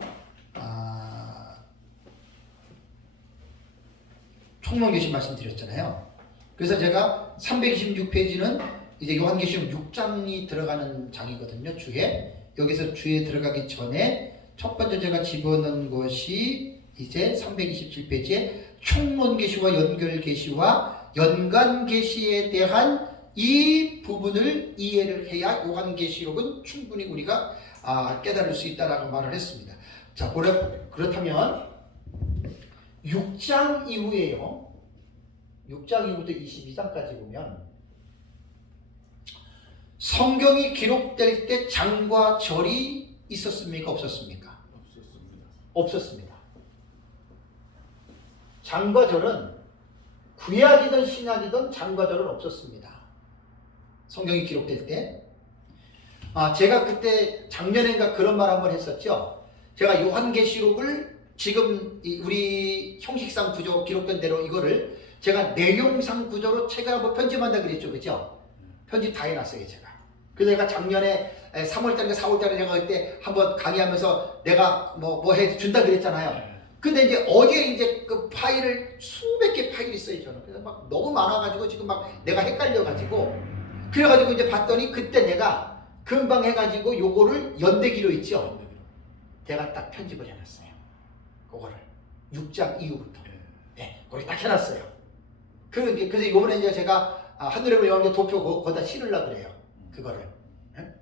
총론계시 말씀드렸잖아요. 그래서 제가 326페이지는 이제 요한계시록 6장이 들어가는 장이거든요. 주에. 여기서 주에 들어가기 전에 첫 번째 제가 집어넣은 것이 이제 327페이지에 총론계시와 연결계시와 연관계시에 대한 이 부분을 이해를 해야 요한계시록은 충분히 우리가 깨달을 수 있다라고 말을 했습니다. 자, 그렇다면 6장 이후에요. 6장 이후부터 22장까지 보면 성경이 기록될 때 장과 절이 있었습니까? 없었습니까? 없었습니다. 장과 절은 구약이든 신약이든 장과 절은 없었습니다. 성경이 기록될 때. 제가 그때 작년인가 그런 말 한번 했었죠. 제가 요한계시록을 지금 우리 형식상 구조 기록된 대로 이거를 제가 내용상 구조로 책을 한번 편집한다 그랬죠. 그죠? 편집 다 해놨어요, 제가. 그래서 내가 작년에 3월달인가 4월달에 제가 그때 한번 강의하면서 내가 뭐 해준다 그랬잖아요. 근데 이제 어디에 이제 그 파일을 수백 개 파일이 있어요, 저는. 그래서 막 너무 많아가지고 지금 막 내가 헷갈려가지고. 그래가지고 이제 봤더니 그때 내가 금방 해가지고 요거를 연대기로 있죠. 제가 딱 편집을 해놨어요. 그거를. 6장 이후부터. 네, 거기 딱 해놨어요. 그래서 요번에 이제 제가 한누리를 영화계 도표 거기다 실으려고 그래요. 그거를.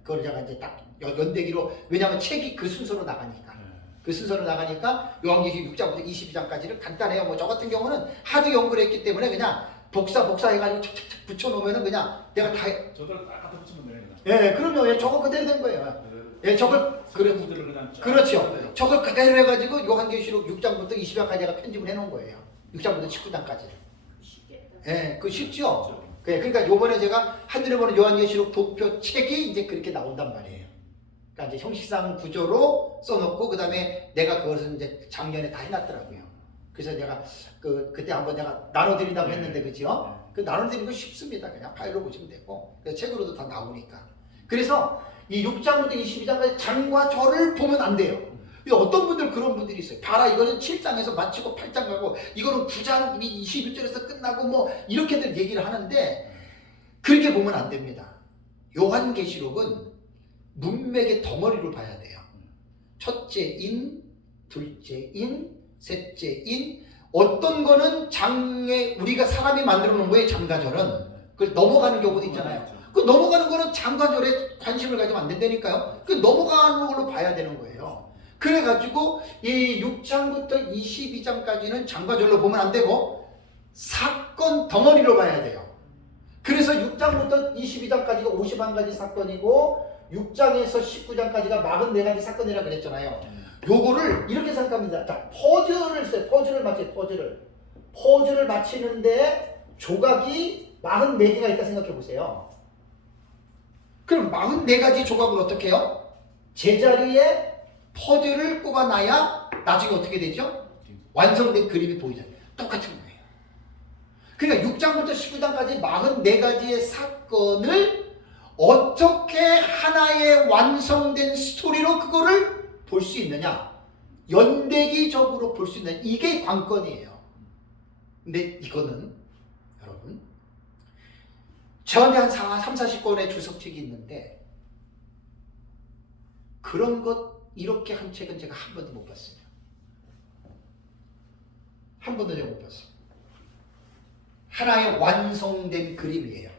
그걸 제가 이제 딱 연대기로, 왜냐면 책이 그 순서로 나가니까. 그 순서로 나가니까 요한계시록 6장부터 22장까지를 간단해요. 뭐 저 같은 경우는 하도 연구를 했기 때문에 그냥 복사해가지고 착착착 붙여놓으면은 그냥 내가 다 해. 저걸 딱 갖다 붙이면 돼요. 예, 그럼요. 예, 저거 그대로 된 거예요. 예, 저걸 그렇죠. 저걸 그대로 해가지고 요한계시록 6장부터 20장까지 제가 편집을 해놓은 거예요. 6장부터 19장까지를. 예, 그 쉽죠. 그러니까 요번에 제가 한눈에 보는 요한계시록 도표 책이 이제 그렇게 나온단 말이에요. 그러니까 이제 형식상 구조로 써놓고 그다음에 내가 그것을 이제 작년에 다 해놨더라고요. 그래서 내가 그때 한번 내가 나눠드린다고 했는데 그죠? 그 나눠드리는 거 쉽습니다. 그냥 파일로 보시면 되고 그래서 책으로도 다 나오니까. 그래서 이 6장부터 22장까지 장과 절을 보면 안 돼요. 어떤 분들 그런 분들이 있어요. 봐라, 이거는 7장에서 마치고 8장 가고 이거는 9장 21절에서 끝나고 뭐 이렇게들 얘기를 하는데 그렇게 보면 안 됩니다. 요한계시록은 문맥의 덩어리로 봐야 돼요. 첫째 인, 둘째 인, 셋째 인. 어떤 거는 장에 우리가 사람이 만들어 놓은 거예요. 장가절은 그걸 넘어가는 경우도 있잖아요. 그 넘어가는 거는 장가절에 관심을 가지면 안 된다니까요. 그 넘어가는 걸로 봐야 되는 거예요. 그래가지고 이 6장부터 22장까지는 장가절로 보면 안 되고 사건 덩어리로 봐야 돼요. 그래서 6장부터 22장까지가 51가지 사건이고 6장에서 19장까지가 44가지 사건이라고 그랬잖아요. 요거를 이렇게 생각합니다. 자, 퍼즐을 써요. 퍼즐을 맞춰요. 퍼즐을 맞히는데 조각이 44개가 있다 생각해 보세요. 그럼 44가지 조각을 어떻게 해요? 제자리에 퍼즐을 꼽아놔야 나중에 어떻게 되죠? 완성된 그림이 보이잖아요. 똑같은 거예요. 그러니까 6장부터 19장까지 44가지의 사건을 어떻게 하나의 완성된 스토리로 그거를 볼 수 있느냐, 연대기적으로 볼 수 있느냐, 이게 관건이에요. 근데 이거는 여러분 저한테 한 30-40권의 주석책이 있는데 그런 것 이렇게 한 책은 제가 한 번도 못 봤어요. 한 번도 제가 못 봤어요. 하나의 완성된 그림이에요.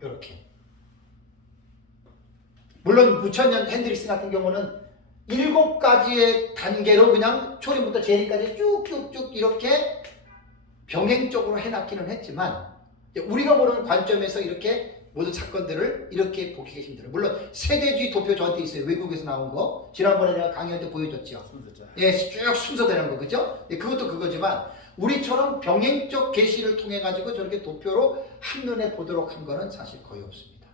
이렇게. 물론 부천년 핸드릭스 같은 경우는 7가지의 단계로 그냥 초림부터 재림까지 쭉쭉쭉 이렇게 병행적으로 해놨기는 했지만 우리가 보는 관점에서 이렇게 모든 사건들을 이렇게 보기가 힘들어요. 물론 세대주의 도표 저한테 있어요. 외국에서 나온 거. 지난번에 내가 강의할 때 보여줬죠. 예, 쭉 순서대는 거, 그죠? 예, 그것도 그거지만 우리처럼 병행적 계시를 통해 가지고 저렇게 도표로 한눈에 보도록 한 거는 사실 거의 없습니다.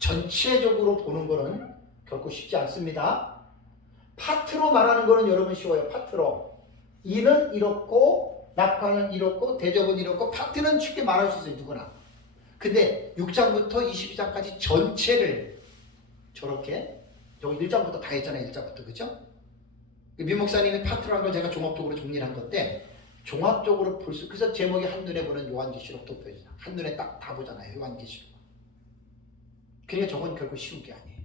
전체적으로 보는 거는 결코 쉽지 않습니다. 파트로 말하는 거는 여러분 쉬워요. 파트로. 이는 이렇고 낙파는 이렇고 대접은 이렇고 파트는 쉽게 말할 수 있어요. 누구나. 근데 6장부터 22장까지 전체를 저렇게 저거 1장부터 다 했잖아요. 1장부터. 그죠? 민 목사님이 파트로 한 걸 제가 종합적으로 정리를 한 건데 종합적으로 볼 수, 그래서 제목이 한눈에 보는 요한계시록 도표잖아. 한눈에 딱 다 보잖아요. 요한계시록. 그러니까 저건 결코 쉬운 게 아니에요.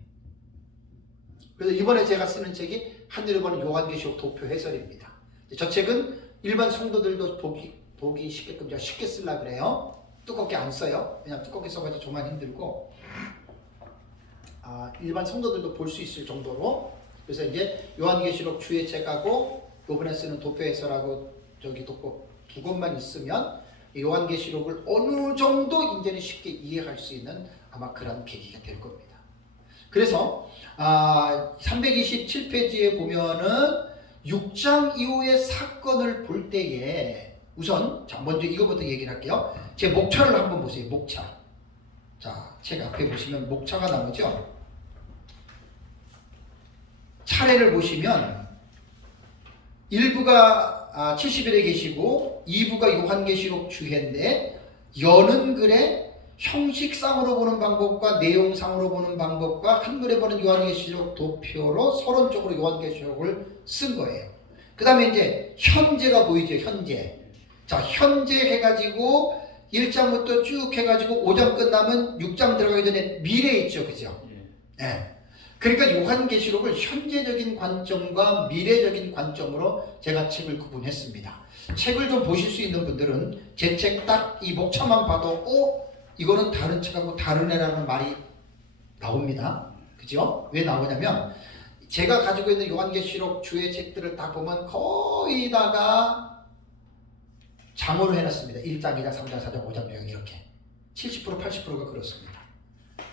그래서 이번에 제가 쓰는 책이 한눈에 보는 요한계시록 도표 해설입니다. 저 책은 일반 성도들도 보기 쉽게끔 제가 쉽게 쓰려고 그래요. 두껍게 안 써요. 그냥 두껍게 써가지고 정말 힘들고 일반 성도들도 볼 수 있을 정도로. 그래서 이제 요한계시록 주의 책하고 이번에 쓰는 도표 해설하고 저기 도표 두 권만 있으면 요한계시록을 어느 정도 이제는 쉽게 이해할 수 있는 아마 그런 계기가 될 겁니다. 그래서 327페이지에 보면은 6장 이후의 사건을 볼 때에 우선 자 먼저 이거부터 얘기를 할게요. 제 목차를 한번 보세요. 목차. 자, 책 앞에 보시면 목차가 나오죠. 차례를 보시면 1부가 70일에 계시고 2부가 요한계시록 주해인데 여는 글에 형식상으로 보는 방법과 내용상으로 보는 방법과 한글에 보는 요한계시록 도표로 서론적으로 요한계시록을 쓴 거예요. 그 다음에 이제 현재가 보이죠. 현재. 자, 현재 해가지고 1장부터 쭉 해가지고 5장 끝나면 6장 들어가기 전에 미래 있죠. 그죠? 네. 그러니까 요한계시록을 현재적인 관점과 미래적인 관점으로 제가 책을 구분했습니다. 책을 좀 보실 수 있는 분들은 제 책 딱 이 목차만 봐도 이거는 다른 책하고 다르네라는 말이 나옵니다. 그죠? 왜 나오냐면 제가 가지고 있는 요한계시록 주의 책들을 다 보면 거의 다가 장으로 해놨습니다. 1장, 2장, 3장, 4장, 5장, 6장 이렇게 70% 80%가 그렇습니다.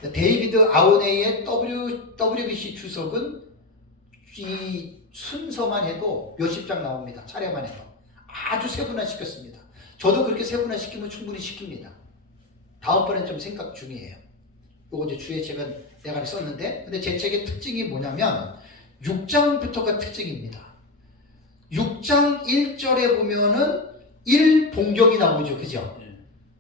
데이비드 아우네이의 WBC 주석은 이 순서만 해도 몇십 장 나옵니다. 차례만 해도 아주 세분화시켰습니다. 저도 그렇게 세분화시키면 충분히 시킵니다. 다음번엔 좀 생각 중이에요. 요거 이제 주의 책은 내가 썼는데, 근데 제 책의 특징이 뭐냐면 6장부터가 특징입니다. 6장 1절에 보면은 1봉경이 나오죠. 그죠?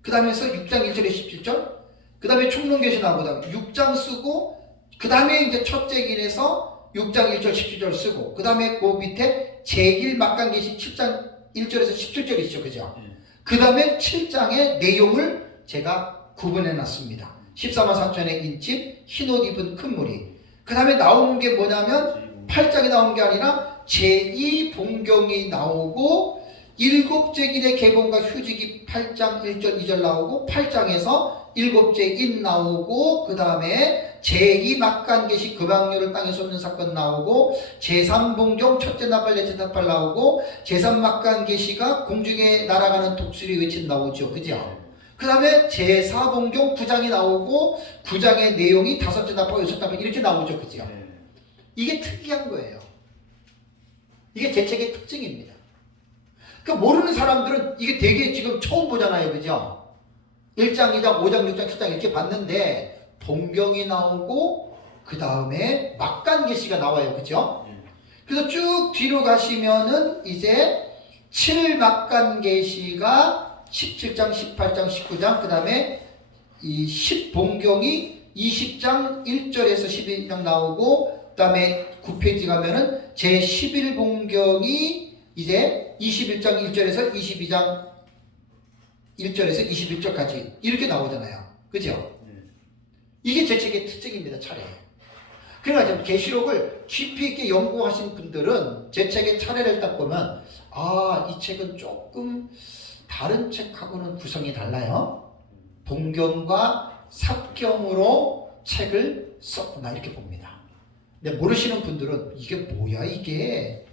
그 다음에서 6장 1절에 17절, 그 다음에 총론계시 나오고, 6장 쓰고, 그 다음에 이제 첫째 길에서 6장 1절 17절 쓰고, 그 다음에 그 밑에 제1 막간계시 7장 1절에서 17절 있죠. 그죠? 그 다음에 7장의 내용을 제가 구분해 놨습니다. 14만 4천의 인집, 흰옷 입은 큰 무리. 그 다음에 나오는 게 뭐냐면 8장이 나오는 게 아니라 제2봉경이 나오고, 일곱째 길의 개봉과 휴지기 8장 1절 2절 나오고, 8장에서 일곱째 인 나오고, 그 다음에 제2 막간계시 금왕류를 땅에 쏟는 사건 나오고, 제3봉경 첫째 나팔 넷째 나팔 나오고, 제3 막간계시가 공중에 날아가는 독수리 외침 나오죠. 그죠? 그 다음에 제4봉경 9장이 나오고, 9장의 내용이 다섯째 나팔 여섯째 나팔 이렇게 나오죠. 그죠? 이게 특이한 거예요. 이게 제 책의 특징입니다. 그러니까 모르는 사람들은 이게 되게 지금 처음 보잖아요. 그죠? 1장, 2장, 5장, 6장, 7장 이렇게 봤는데 봉경이 나오고 그 다음에 막간계시가 나와요. 그죠? 그래서 쭉 뒤로 가시면은 이제 7막간계시가 17장, 18장, 19장 그 다음에 이 10봉경이 20장 1절에서 12장 나오고, 그 다음에 9페이지 가면은 제11봉경이 이제 21장 1절에서 22장 1절에서 21절까지 이렇게 나오잖아요. 그죠? 이게 제 책의 특징입니다. 차례. 그러니까 계시록을 깊이 있게 연구하신 분들은 제 책의 차례를 딱 보면 이 책은 조금 다른 책하고는 구성이 달라요. 봉경과 삽경으로 책을 썼구나 이렇게 봅니다. 근데 모르시는 분들은 이게 뭐야 이게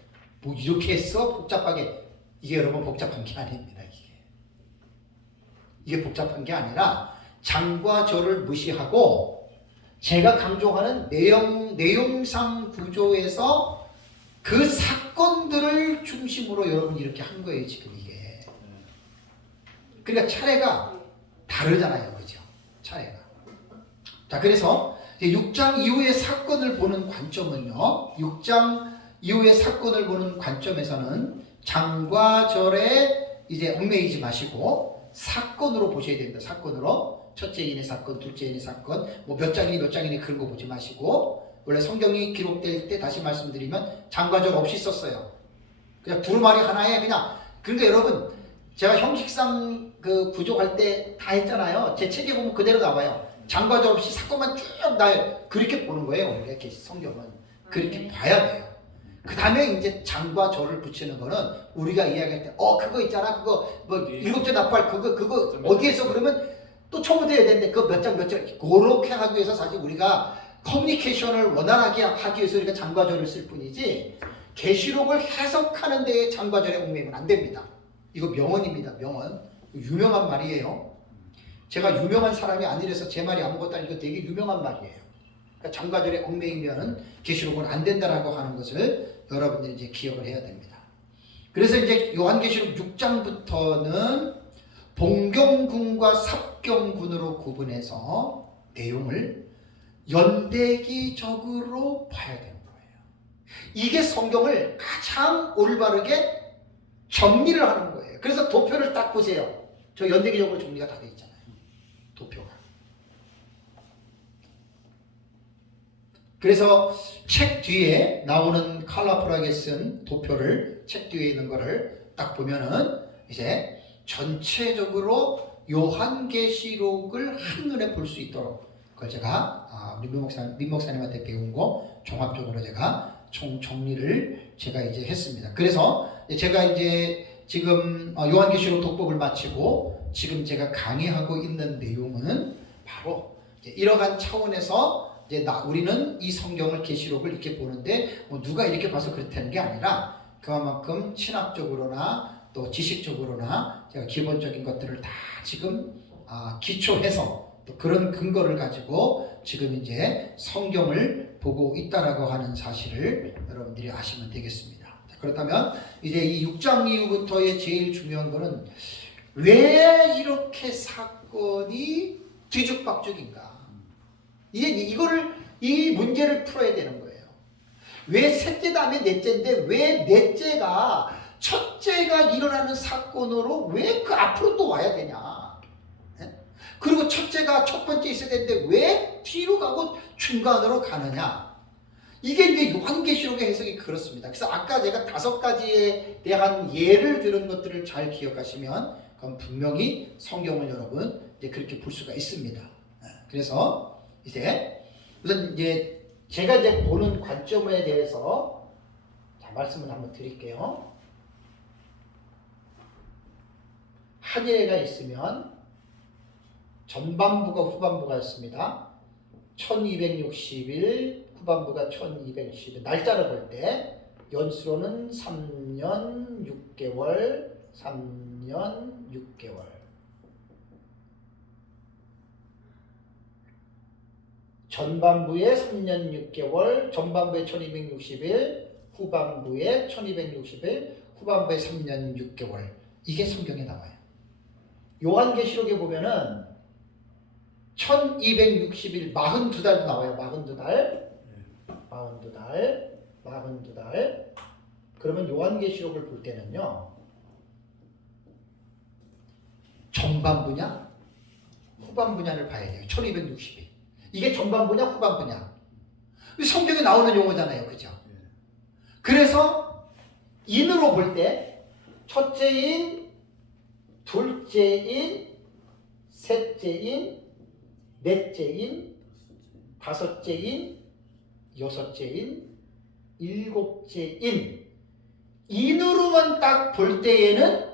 뭐 이렇게 했어? 복잡하게. 이게 여러분 복잡한 게 아닙니다. 이게 복잡한 게 아니라 장과 절을 무시하고 제가 강조하는 내용상 구조에서 그 사건들을 중심으로 여러분 이렇게 한 거예요. 지금 이게. 그러니까 차례가 다르잖아요. 그죠? 차례가. 자, 그래서 6장 이후의 사건을 보는 관점은요. 6장 이후의 사건을 보는 관점에서는 장과 절에 이제 얽매이지 마시고 사건으로 보셔야 됩니다. 사건으로. 첫째 인의 사건, 둘째 인의 사건, 뭐 몇 장이니 몇 장이니 그런 거 보지 마시고 원래 성경이 기록될 때 다시 말씀드리면 장과절 없이 썼어요. 그냥 두루마리 하나에 그냥. 그러니까 여러분 제가 형식상 그 부족할 때 다 했잖아요. 제 책에 보면 그대로 나와요. 장과절 없이 사건만 쭉 나요. 그렇게 보는 거예요. 이렇게 성경은 그렇게 봐야 돼요. 그 다음에 이제 장과 절을 붙이는 거는 우리가 이야기할 때 그거 있잖아. 그거 뭐 일곱째 나팔 그거 어디에서 그러면 또 처음부터 해야 되는데 그거 몇 장 그렇게 하기 위해서 사실 우리가 커뮤니케이션을 원활하게 하기 위해서 우리가 장과절을 쓸 뿐이지 계시록을 해석하는 데에 장과절에 얽매이면 안 됩니다. 이거 명언입니다. 명언. 유명한 말이에요. 제가 유명한 사람이 아니라서 제 말이 아무것도 아니고 되게 유명한 말이에요. 그러니까 장과절에 얽매이면 계시록은 안 된다라고 하는 것을 여러분들이 이제 기억을 해야 됩니다. 그래서 이제 요한계시록 6장부터는 봉경군과 삽경군으로 구분해서 내용을 연대기적으로 봐야 되는 거예요. 이게 성경을 가장 올바르게 정리를 하는 거예요. 그래서 도표를 딱 보세요. 저 연대기적으로 정리가 다 돼 있잖아요. 도표가. 그래서 책 뒤에 나오는 컬러풀하게 쓴 도표를 책 뒤에 있는 거를 딱 보면은 이제 전체적으로 요한계시록을 한눈에 볼 수 있도록 그걸 제가 우리 민 목사님한테 배운 거 종합적으로 제가 정리를 제가 이제 했습니다. 그래서 제가 이제 지금 요한계시록 독법을 마치고 지금 제가 강의하고 있는 내용은 바로 이러한 차원에서 이제 우리는 이 성경을 계시록을 이렇게 보는데 뭐 누가 이렇게 봐서 그렇다는 게 아니라 그만큼 신학적으로나 또 지식적으로나 제가 기본적인 것들을 다 지금 기초해서 또 그런 근거를 가지고 지금 이제 성경을 보고 있다라고 하는 사실을 여러분들이 아시면 되겠습니다. 자, 그렇다면 이제 이 6장 이후부터의 제일 중요한 거는 왜 이렇게 사건이 뒤죽박죽인가? 이 문제를 풀어야 되는 거예요. 왜 셋째 다음에 넷째인데 왜 넷째가 첫째가 일어나는 사건으로 왜 그 앞으로 또 와야 되냐? 그리고 첫째가 첫 번째 있어야 되는데 왜 뒤로 가고 중간으로 가느냐? 이게 이제 요한계시록의 해석이 그렇습니다. 그래서 아까 제가 5가지에 대한 예를 들은 것들을 잘 기억하시면 그럼 분명히 성경을 여러분 이제 그렇게 볼 수가 있습니다. 그래서 이제 우선 이제 제가 이제 보는 관점에 대해서 자, 말씀을 한번 드릴게요. 한 해가 있으면 전반부가 후반부가 있습니다. 1260일 후반부가 1210일 날짜를 볼 때 연수로는 3년 6개월 3년 6개월 전반부에 3년 6개월 전반부에 1260일 후반부에 1260일 후반부에 3년 6개월 이게 성경에 나와요. 요한계시록에 보면은 1260일 42달도 나와요. 42달 그러면 요한계시록을 볼 때는요 전반부냐 후반부냐를 봐야 돼요. 1260일 이게 전반부냐 후반부냐 성경에 나오는 용어잖아요. 그죠? 그래서 인으로 볼 때 첫째인 둘째인 셋째인 넷째인 다섯째인 여섯째인 일곱째인 인으로만 딱 볼 때에는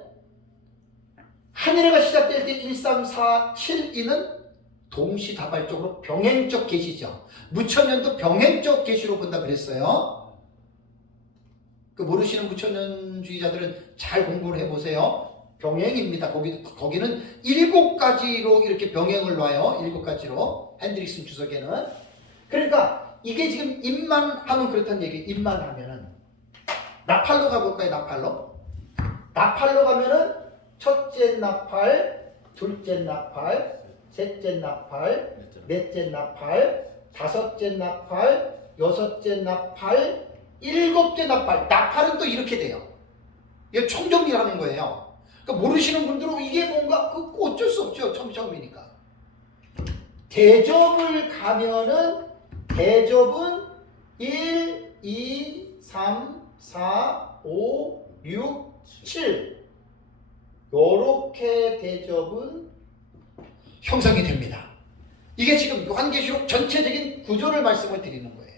한 해가 시작될 때 1, 3, 4, 7인은 동시다발적으로 병행적 계시죠. 무천년도 병행적 계시로 본다 그랬어요. 그 모르시는 무천년주의자들은 잘 공부를 해보세요. 병행입니다. 거기는 7가지로 이렇게 병행을 놔요. 7가지로 핸드릭슨 주석에는. 그러니까 이게 지금 입만 하면 그렇다는 얘기예요. 입만 하면은 나팔로 가볼까요? 나팔로 가면은 첫째 나팔, 둘째 나팔, 셋째 나팔, 넷째 나팔, 다섯째 나팔, 여섯째 나팔, 일곱째 나팔. 나팔은 또 이렇게 돼요. 이게 총정리하는 거예요. 그러니까 모르시는 분들은 이게 뭔가 어쩔 수 없죠. 처음이니까. 대접을 가면은 대접은 1, 2, 3, 4, 5, 6, 7 요렇게 대접은 형성이 됩니다. 이게 지금 요한계시록 전체적인 구조를 말씀을 드리는 거예요.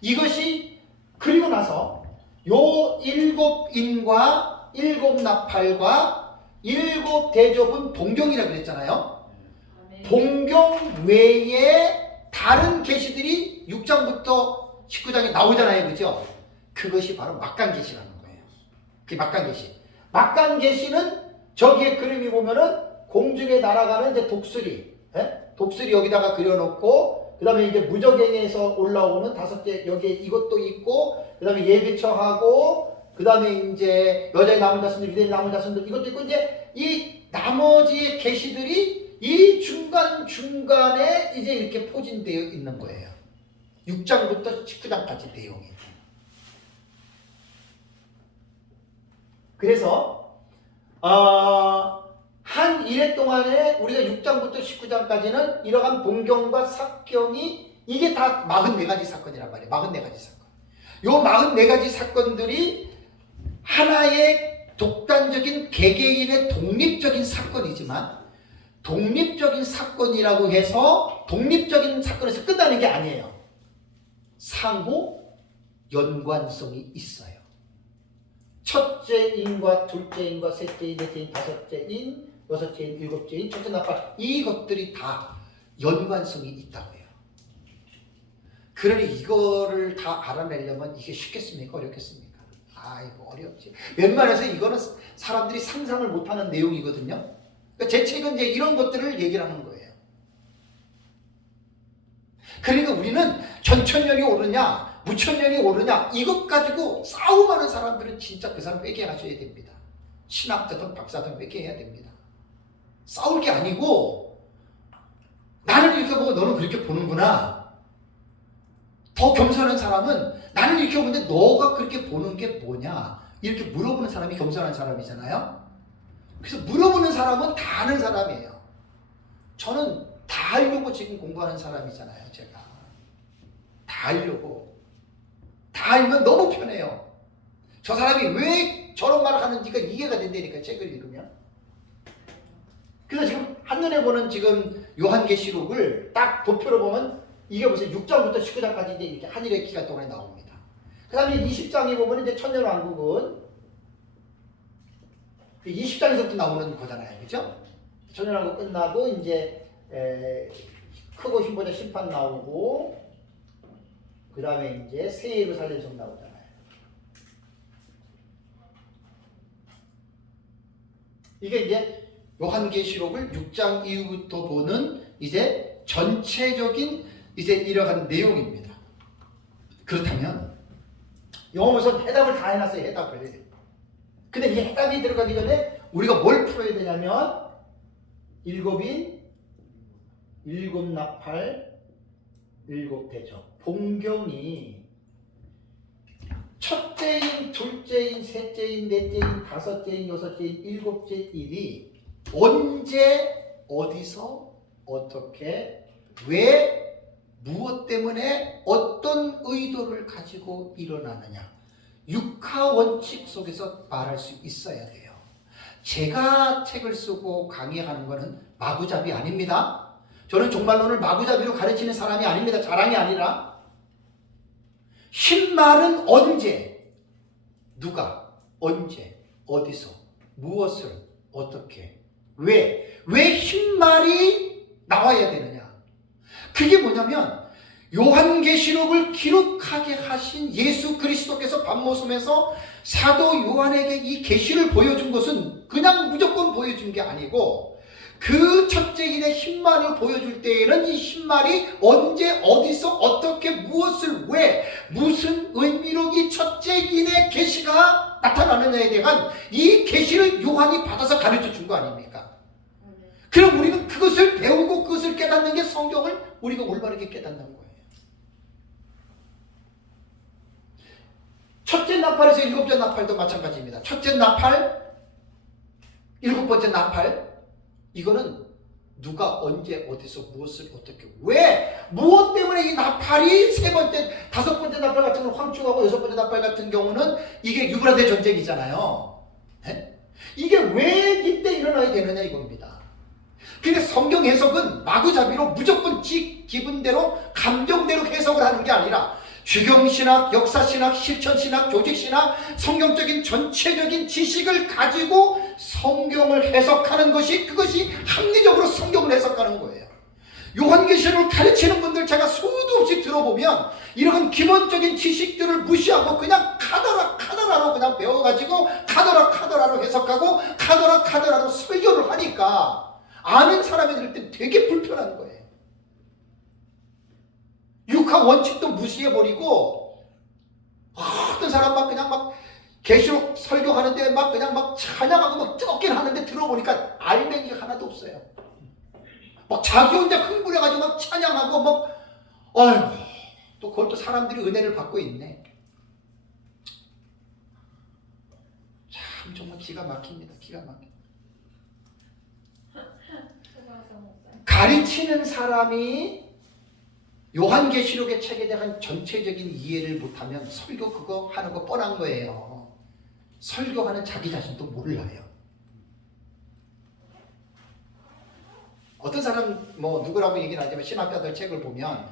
이것이 그리고 나서 요 7인과 7나팔과 7 대접은 동경이라고 그랬잖아요. 아멘. 동경 외에 다른 계시들이 6장부터 19장에 나오잖아요. 그죠? 그것이 바로 막강계시라는 거예요. 그게 막강계시. 막강계시는 저기에 그림이 보면은 공중에 날아가는 이제 독수리. 예? 독수리 여기다가 그려놓고, 그 다음에 이제 무적행에서 올라오는 5개, 여기에 이것도 있고, 그 다음에 예비처하고, 그 다음에 이제 여자의 남은 자손들, 유대인의 남은 자손들, 이것도 있고, 이제 이 나머지의 계시들이 이 중간중간에 이제 이렇게 포진되어 있는 거예요. 6장부터 19장까지 내용이. 그래서 한 일회 동안에 우리가 6장부터 19장까지는 이러한 동경과 사경이 이게 다 44가지 사건이란 말이에요. 44가지 사건. 요 44가지 사건들이 하나의 독단적인 개개인의 독립적인 사건이지만 독립적인 사건이라고 해서 독립적인 사건에서 끝나는 게 아니에요. 상호 연관성이 있어요. 첫째 인과 둘째 인과 셋째 인, 넷째 인, 다섯째 인, 여섯째 인, 일곱째 인, 첫째 나팔 이것들이 다 연관성이 있다고요. 그러니 이거를 다 알아내려면 이게 쉽겠습니까? 어렵겠습니까? 이거 어렵지. 웬만해서 이거는 사람들이 상상을 못하는 내용이거든요. 그러니까 제 책은 이제 이런 것들을 얘기를 하는 거예요. 그러니까 우리는 전천년이 오르냐 무천년이 오르냐 이것 가지고 싸움하는 사람들은 진짜 그 사람 회개하셔야 됩니다. 신학자든 박사든 회개해야 됩니다. 싸울 게 아니고 나는 이렇게 보고 너는 그렇게 보는구나. 더 겸손한 사람은 나는 이렇게 보는데 너가 그렇게 보는 게 뭐냐 이렇게 물어보는 사람이 겸손한 사람이잖아요. 그래서 물어보는 사람은 다 아는 사람이에요. 저는 다 알려고 지금 공부하는 사람이잖아요. 제가 다 알려고. 다 알면 너무 편해요. 저 사람이 왜 저런 말을 하는지가 이해가 된다니까 책을 읽으면. 그래서 지금 한눈에 보는 지금 요한계시록을 딱 도표로 보면 이게 무슨 6장부터 19장까지 이제 이렇게 한일의 기간 동안에 나옵니다. 그 다음에 20장에 보면 이제 천년왕국은 20장에서부터 나오는 거잖아요. 그죠? 천년왕국 끝나고 이제 크고 힘보자 심판 나오고 그 다음에 이제 새 예루살렘 성 나오잖아요. 이게 이제 요한계시록을 6장 이후부터 보는 이제 전체적인 이제 이러한 내용입니다. 그렇다면 영어에서 해답을 다 해놨어요. 해답을. 근데 이 해답이 들어가기 전에 우리가 뭘 풀어야 되냐면 7인, 7나팔, 7대접. 동경이 첫째인, 둘째인, 셋째인, 넷째인, 다섯째인, 여섯째인, 일곱째 인이 언제, 어디서, 어떻게, 왜, 무엇 때문에 어떤 의도를 가지고 일어나느냐. 육하 원칙 속에서 말할 수 있어야 돼요. 제가 책을 쓰고 강의하는 것은 마구잡이 아닙니다. 저는 종말론을 마구잡이로 가르치는 사람이 아닙니다. 자랑이 아니라. 흰말은 언제, 누가, 언제, 어디서, 무엇을, 어떻게, 왜 흰말이 나와야 되느냐. 그게 뭐냐면 요한계시록을 기록하게 하신 예수 그리스도께서 밤모섬에서 사도 요한에게 이 계시를 보여준 것은 그냥 무조건 보여준 게 아니고 그 첫째인의 흰말을 보여줄 때에는 이 흰말이 언제 어디서 어떻게 무엇을 왜 무슨 의미로 이 첫째인의 계시가 나타나느냐에 대한 이 계시를 요한이 받아서 가르쳐 준 거 아닙니까? 그럼 우리는 그것을 배우고 그것을 깨닫는 게 성경을 우리가 올바르게 깨닫는 거예요. 첫째 나팔에서 7번째 나팔도 마찬가지입니다. 첫째 나팔, 7번째 나팔, 이거는 누가 언제 어디서 무엇을 어떻게 왜 무엇 때문에 이 나팔이 세 번째 다섯 번째 나팔 같은 경우는 황축하고 여섯 번째 나팔 같은 경우는 이게 유브라데 전쟁이잖아요. 네? 이게 왜 이때 일어나야 되느냐 이겁니다. 그러니까 성경 해석은 마구잡이로 무조건 기분대로 감정대로 해석을 하는 게 아니라 주경신학, 역사신학, 실천신학, 조직신학, 성경적인 전체적인 지식을 가지고 성경을 해석하는 것이 그것이 합리적으로 성경을 해석하는 거예요. 요한계시록을 가르치는 분들 제가 수도 없이 들어보면 이런 기본적인 지식들을 무시하고 그냥 카더라로 그냥 배워가지고 카더라로 해석하고 카더라로 설교를 하니까 아는 사람이 들 때 되게 불편한 거예요. 육하 원칙도 무시해버리고 어떤 사람 막 그냥 막 계시록 설교하는데 막 그냥 막 찬양하고 막 뜨겁게 하는데 들어보니까 알맹이가 하나도 없어요. 막 자기 혼자 흥분해가지고 막 찬양하고 막 아이고 또 그걸 또 사람들이 은혜를 받고 있네. 참 정말 기가 막힙니다. 기가 막혀. 가르치는 사람이 요한계시록의 책에 대한 전체적인 이해를 못하면 설교 그거 하는 거 뻔한 거예요. 설교하는 자기 자신도 몰라요. 어떤 사람 뭐 누구라고 얘기는 하지만 신학자들 책을 보면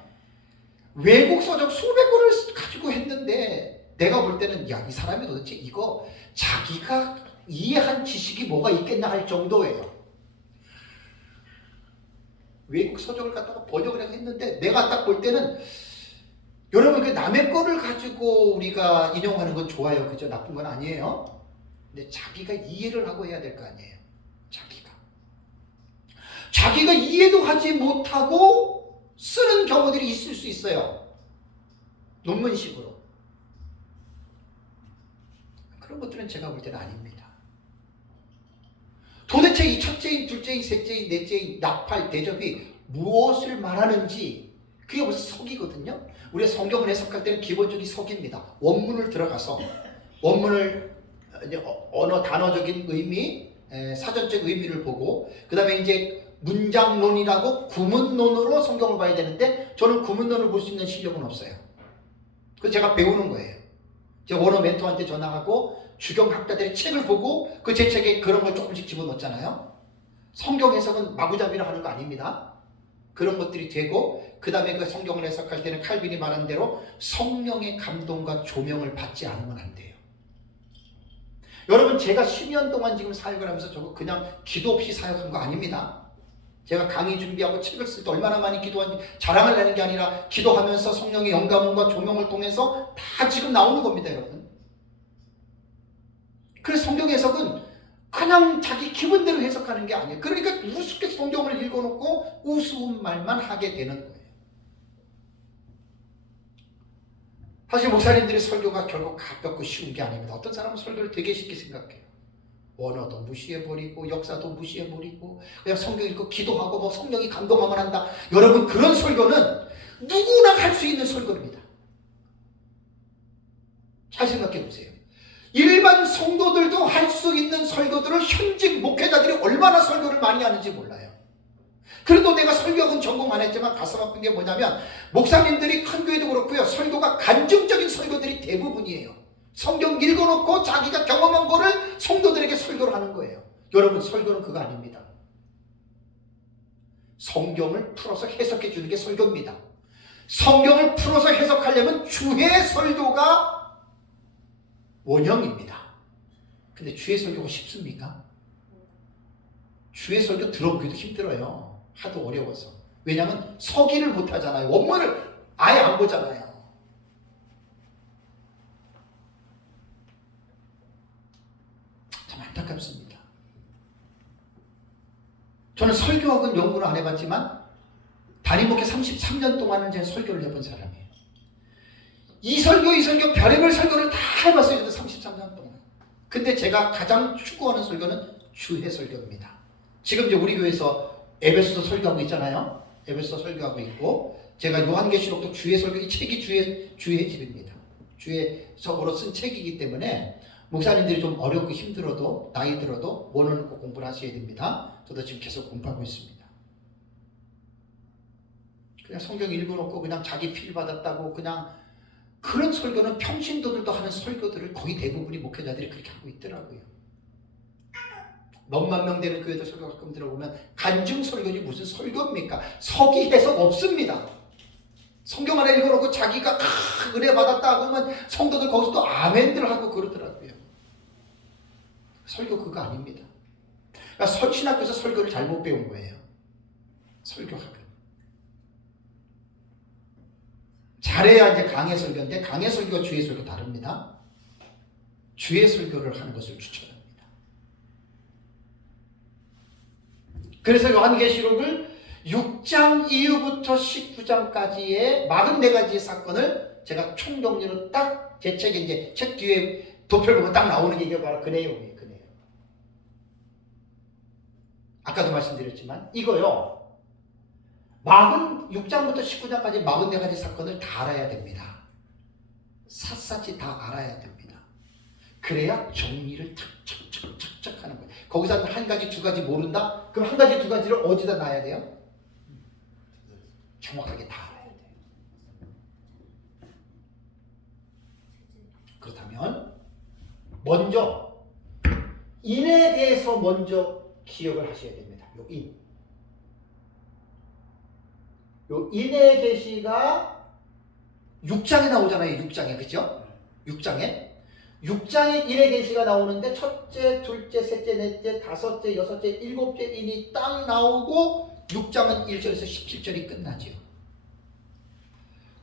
외국 서적 수백 권을 가지고 했는데 내가 볼 때는 야, 이 사람이 도대체 이거 자기가 이해한 지식이 뭐가 있겠나 할 정도예요. 외국 서적을 갖다가 번역을 했는데 내가 딱 볼 때는 여러분 그 남의 거를 가지고 우리가 인용하는 건 좋아요. 그죠? 나쁜 건 아니에요. 근데 자기가 이해를 하고 해야 될 거 아니에요. 자기가 이해도 하지 못하고 쓰는 경우들이 있을 수 있어요. 논문식으로. 그런 것들은 제가 볼 때는 아닙니다. 도대체 이 첫째인, 둘째인, 셋째인, 넷째인, 나팔, 대접이 무엇을 말하는지 그게 벌써 석이거든요. 우리가 성경을 해석할 때는 기본적인 석입니다. 원문을 들어가서 원문을 이제 언어 단어적인 의미, 사전적 의미를 보고 그 다음에 이제 문장론이라고 구문론으로 성경을 봐야 되는데 저는 구문론을 볼 수 있는 실력은 없어요. 그래서 제가 배우는 거예요. 제가 원어 멘토한테 전화하고 주경학자들의 책을 보고 그 제 책에 그런 걸 조금씩 집어넣잖아요. 성경 해석은 마구잡이로 하는 거 아닙니다. 그런 것들이 되고 그 다음에 그 성경을 해석할 때는 칼빈이 말한 대로 성령의 감동과 조명을 받지 않으면 안 돼요. 여러분 제가 10년 동안 지금 사역을 하면서 저거 그냥 기도 없이 사역한 거 아닙니다. 제가 강의 준비하고 책을 쓸 때 얼마나 많이 기도하는지 자랑을 내는 게 아니라 기도하면서 성령의 영감과 조명을 통해서 다 지금 나오는 겁니다, 여러분. 그래서 성경 해석은 그냥 자기 기분대로 해석하는 게 아니에요. 그러니까 우습게 성경을 읽어놓고 우스운 말만 하게 되는 거예요. 사실 목사님들의 설교가 결국 가볍고 쉬운 게 아닙니다. 어떤 사람은 설교를 되게 쉽게 생각해요. 원어도 무시해버리고 역사도 무시해버리고 그냥 성경 읽고 기도하고 뭐 성령이 감동하면 한다. 여러분 그런 설교는 누구나 할 수 있는 설교입니다. 잘 생각해 보세요. 일반 성도들도 할 수 있는 설교들을 현직 목회자들이 얼마나 설교를 많이 하는지 몰라요. 그래도 내가 설교학은 전공 안 했지만 가슴 아픈 게 뭐냐면 목사님들이 큰 교회도 그렇고요. 설교가 간증적인 설교들이 대부분이에요. 성경 읽어놓고 자기가 경험한 거를 성도들에게 설교를 하는 거예요. 여러분 설교는 그거 아닙니다. 성경을 풀어서 해석해 주는 게 설교입니다. 성경을 풀어서 해석하려면 주의 설교가 원형입니다. 근데 주의 설교가 쉽습니까? 주의 설교 들어보기도 힘들어요. 하도 어려워서. 왜냐하면 서기를 못하잖아요. 원문을 아예 안 보잖아요. 참 안타깝습니다. 저는 설교학은 연구를 안 해봤지만 담임 목회 33년 동안은 제가 설교를 해본 사람이에요. 이 설교 별의별 설교를 다 해봤어요. 33년 동안. 근데 제가 가장 추구하는 설교는 주의 설교입니다. 지금 이제 우리 교회에서 에베소서 설교하고 있잖아요. 에베소서 설교하고 있고 제가 요한계시록도 주의 설교 이 책이 주의 집입니다. 주의 서으로 쓴 책이기 때문에 목사님들이 좀 어렵고 힘들어도 나이 들어도 원어는 꼭 공부를 하셔야 됩니다. 저도 지금 계속 공부하고 있습니다. 그냥 성경 읽어놓고 그냥 자기 필 받았다고 그냥 그런 설교는 평신도들도 하는 설교들을 거의 대부분이 목회자들이 그렇게 하고 있더라고요. 몇만 명 되는 교회도 설교 가끔 들어보면 간증 설교지 무슨 설교입니까? 서기 해석 없습니다. 성경 하나 읽어놓고 자기가 은혜 받았다 하면 성도들 거기서도 아멘들 하고 그러더라고요. 설교 그거 아닙니다. 그러니까 신학교에서 설교를 잘못 배운 거예요. 설교학은. 잘해야 이제 강해 설교인데 강해 설교와 주의 설교 다릅니다. 주의 설교를 하는 것을 추천합니다. 그래서 요한계시록을 6장 이후부터 19장까지의 44가지의 사건을 제가 총정리로 딱 제 책에 이제 책 뒤에 도표를 보면 딱 나오는 게 이게 바로 그 내용이에요. 그 내용. 아까도 말씀드렸지만 이거요. 46장부터 19장까지 44가지 사건을 다 알아야 됩니다. 샅샅이 다 알아야 됩니다. 그래야 정리를 탁탁탁탁 하는 거예요. 거기서 한 가지 두 가지 모른다? 그럼 한 가지 두 가지를 어디다 놔야 돼요? 정확하게 다 알아야 돼요. 그렇다면 먼저 인에 대해서 먼저 기억을 하셔야 됩니다. 요 인. 요 인의 계시가 6장에 나오잖아요. 6장에. 그죠? 6장에. 6장에 인의 계시가 나오는데 첫째, 둘째, 셋째, 넷째, 다섯째, 여섯째, 일곱째 인이 딱 나오고 6장은 1절에서 17절이 끝나죠.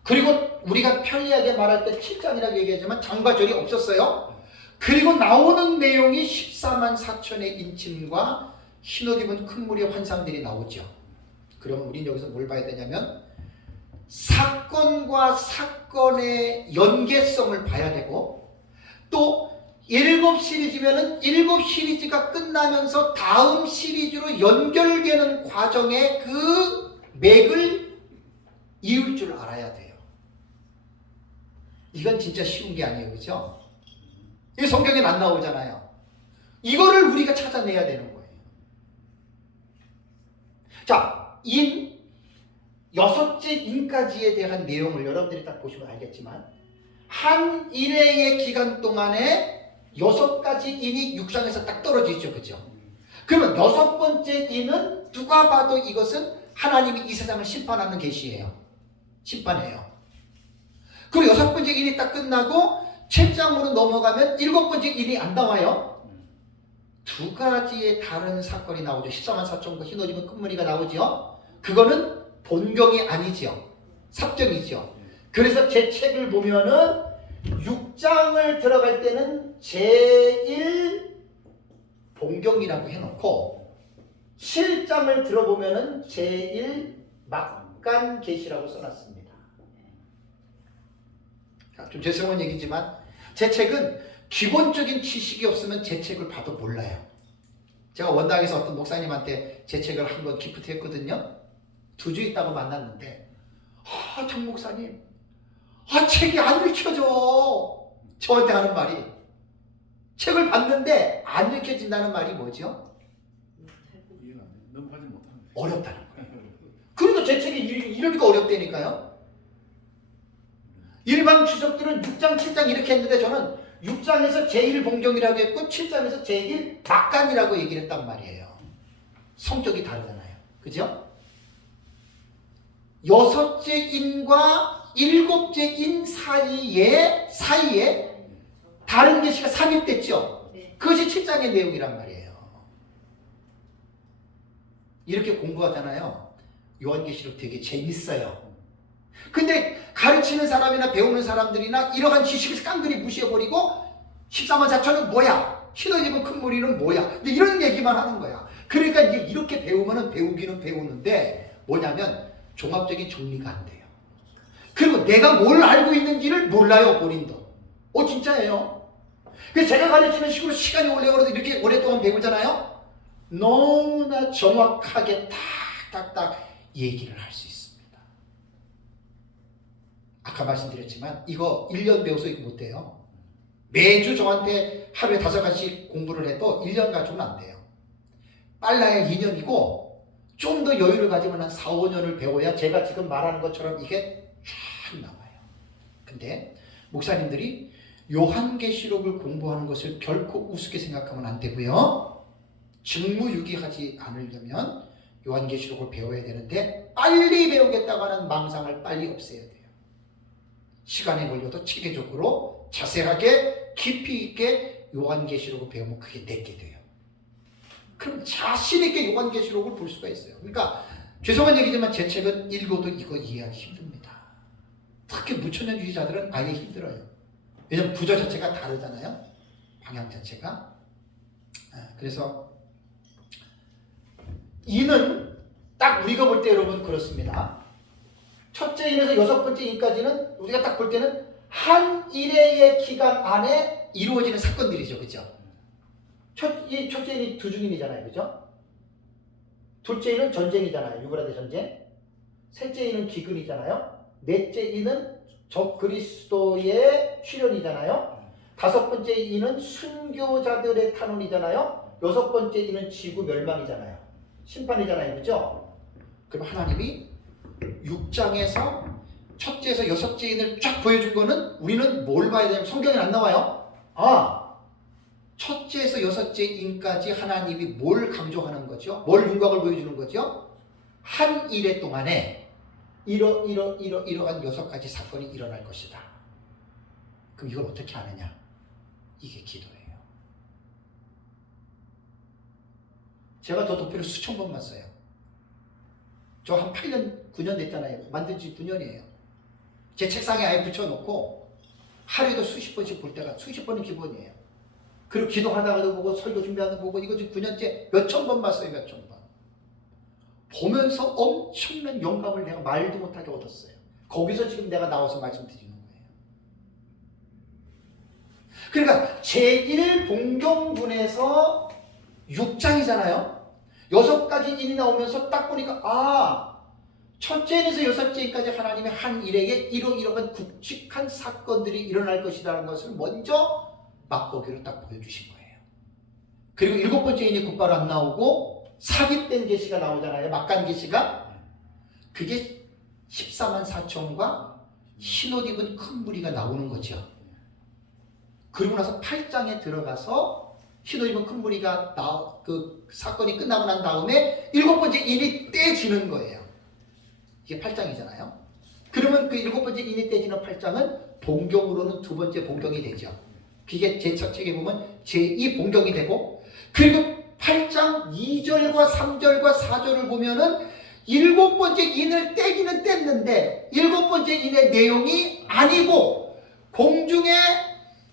그리고 우리가 편리하게 말할 때 7장이라고 얘기하지만 장과 절이 없었어요. 그리고 나오는 내용이 14만 4천의 인침과 흰옷 입은 큰 무리의 환상들이 나오죠. 그러면 우리는 여기서 뭘 봐야 되냐면 사건과 사건의 연계성을 봐야 되고 또 7시리즈면은 7시리즈가 끝나면서 다음 시리즈로 연결되는 과정의 그 맥을 이을 줄 알아야 돼요. 이건 진짜 쉬운 게 아니에요. 그죠? 이게 성경에 안 나오잖아요. 이거를 우리가 찾아내야 되는 거예요. 자, 인, 여섯째 인까지에 대한 내용을 여러분들이 딱 보시면 알겠지만 한 일회의 기간 동안에 6가지 인이 6장에서 딱 떨어지죠. 그죠? 그러면 6번째 인은 누가 봐도 이것은 하나님이 이 세상을 심판하는 계시예요. 심판해요. 그리고 6번째 인이 딱 끝나고 7장으로 넘어가면 7번째 인이 안 나와요. 2가지의 다른 사건이 나오죠. 14만 4천과 흰옷 입은 큰 무리가 나오죠. 그거는 본경이 아니죠. 삽경이죠. 그래서 제 책을 보면은 6장을 들어갈 때는 제1 본경이라고 해놓고 7장을 들어보면은 제1 막간 계시라고 써놨습니다. 좀 죄송한 얘기지만 제 책은 기본적인 지식이 없으면 제 책을 봐도 몰라요. 제가 원당에서 어떤 목사님한테 제 책을 한번 기프트 했거든요. 2주 있다고 만났는데 정 목사님 책이 안 읽혀져. 저한테 하는 말이 책을 봤는데 안 읽혀진다는 말이 뭐죠? 넘어가지 못하는 어렵다는 거예요. 그러니까 제 책이 이러니까 어렵다니까요. 일반 주석들은 6장, 7장 이렇게 했는데 저는 6장에서 제1 본경이라고 했고 7장에서 제1 막간이라고 얘기를 했단 말이에요. 성격이 다르잖아요. 그죠? 6째 인과 7째 인 사이에 다른 계시가 삽입됐죠. 그것이 7장의 내용이란 말이에요. 이렇게 공부하잖아요. 요한계시록 되게 재밌어요. 근데 가르치는 사람이나 배우는 사람들이나 이러한 지식을 깡그리 무시해버리고 14만 4천은 뭐야? 흰옷 입은 큰 무리는 뭐야? 근데 이런 얘기만 하는 거야. 그러니까 이제 이렇게 배우면은 배우기는 배우는데 뭐냐면 종합적인 정리가 안 돼요. 그리고 내가 뭘 알고 있는지를 몰라요, 본인도. 진짜예요. 그래서 제가 가르치는 식으로 시간이 오래 걸려도 이렇게 오랫동안 배우잖아요. 너무나 정확하게 탁탁탁 얘기를 할 수 있습니다. 아까 말씀드렸지만 이거 1년 배워서 이거 못 돼요. 매주 저한테 하루에 5가지 공부를 해도 1년 가지고는 안 돼요. 빨라야 2년이고 좀 더 여유를 가지면 한 4, 5년을 배워야 제가 지금 말하는 것처럼 이게 쫙 나와요. 근데 목사님들이 요한계시록을 공부하는 것을 결코 우습게 생각하면 안 되고요. 직무유기하지 않으려면 요한계시록을 배워야 되는데 빨리 배우겠다고 하는 망상을 빨리 없애야 돼요. 시간이 걸려도 체계적으로 자세하게 깊이 있게 요한계시록을 배우면 그게 내게 돼요. 그럼 자신 있게 요한계시록을 볼 수가 있어요. 그러니까 죄송한 얘기지만 제 책은 읽어도 이거 이해하기 힘듭니다. 특히 무천년주의자들은 아예 힘들어요. 왜냐면 구조 자체가 다르잖아요. 방향 자체가. 그래서 이는 딱 우리가 볼 때 여러분 그렇습니다. 첫째 인에서 여섯 번째 인까지는 우리가 딱 볼 때는 한 일회의 기간 안에 이루어지는 사건들이죠. 그죠? 첫째 인이 두중인이잖아요. 그죠? 둘째 인은 전쟁이잖아요. 유브라데 전쟁. 셋째 인은 기근이잖아요. 넷째 인은 적 그리스도의 출현이잖아요. 다섯 번째 인은 순교자들의 탄원이잖아요. 여섯 번째 인은 지구 멸망이잖아요. 심판이잖아요. 그죠? 그럼 하나님이 6장에서 첫째에서 여섯째 인을 쫙 보여준 거는 우리는 뭘 봐야 되냐면 성경에 안 나와요. 첫째에서 여섯째 인까지 하나님이 뭘 강조하는 거죠? 뭘 윤곽을 보여주는 거죠? 한 일회 동안에 이러한 여섯 가지 사건이 일어날 것이다. 그럼 이걸 어떻게 아느냐? 이게 기도예요. 제가 저 도표를 수천 번 봤어요. 저 한 8년, 9년 됐잖아요. 만든 지 9년이에요. 제 책상에 아예 붙여놓고 하루에도 수십 번씩 볼 때가 수십 번은 기본이에요. 그리고 기도하다가도 보고 설교 준비하다 보고 이거 지금 9년째 몇천 번 봤어요. 몇천 번. 보면서 엄청난 영감을 내가 말도 못하게 얻었어요. 거기서 지금 내가 나와서 말씀드리는 거예요. 그러니까 제1봉경분에서 6장이잖아요. 6가지 인이 나오면서 딱 보니까 첫째에서 여섯째까지 하나님의 한 일에게 이러한 굵직한 사건들이 일어날 것이라는 것을 먼저 맛보기로 딱 보여주신 거예요. 그리고 일곱 번째 인이 곧바로 안 나오고 삽입된 계시가 나오잖아요. 막간 계시가. 그게 14만 4천과 흰옷 입은 큰 무리가 나오는 거죠. 그리고 나서 8장에 들어가서 흰옷 입은 큰 무리가 그 사건이 끝나고 난 다음에 일곱 번째 인이 떼지는 거예요. 이게 8장이잖아요. 그러면 그 일곱 번째 인이 떼지는 8장은 봉경으로는 두 번째 봉경이 되죠. 그게 제 첫 책에 보면 제2봉경이 되고, 그리고 8장 2절과 3절과 4절을 보면은 일곱 번째 인을 떼기는 뗐는데 일곱 번째 인의 내용이 아니고 공중에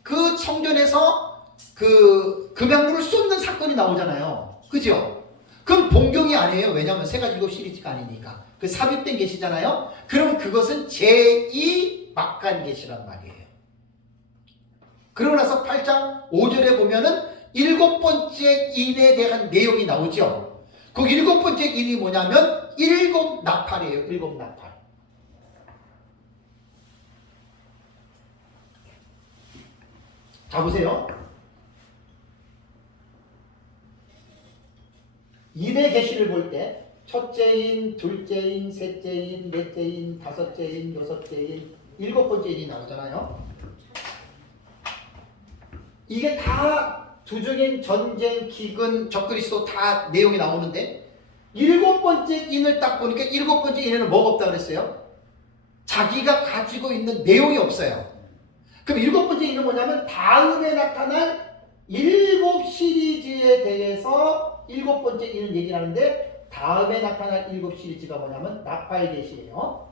그 성전에서 그 금양물을 쏟는 사건이 나오잖아요. 그죠? 그럼 봉경이 아니에요. 왜냐하면 세 가지 일곱 시리즈가 아니니까. 그 삽입된 계시잖아요. 그럼 그것은 제2 막간 계시란 말이에요. 그러고 나서 8장 5절에 보면은 일곱 번째 인에 대한 내용이 나오죠. 그 일곱 번째 인이 뭐냐면 일곱 나팔이에요. 일곱 나팔. 자 보세요. 인의 계시를 볼 때 첫째 인, 둘째 인, 셋째 인, 넷째 인, 다섯째 인, 여섯째 인, 일곱 번째 인이 나오잖아요. 이게 다 두중인, 전쟁, 기근, 적그리스도 다 내용이 나오는데 일곱 번째 인을 딱 보니까 일곱 번째 인에는 뭐가 없다 그랬어요? 자기가 가지고 있는 내용이 없어요. 그럼 일곱 번째 인은 뭐냐면 다음에 나타날 일곱 시리즈에 대해서 일곱 번째 인을 얘기하는데 다음에 나타날 일곱 시리즈가 뭐냐면 나팔 계시예요.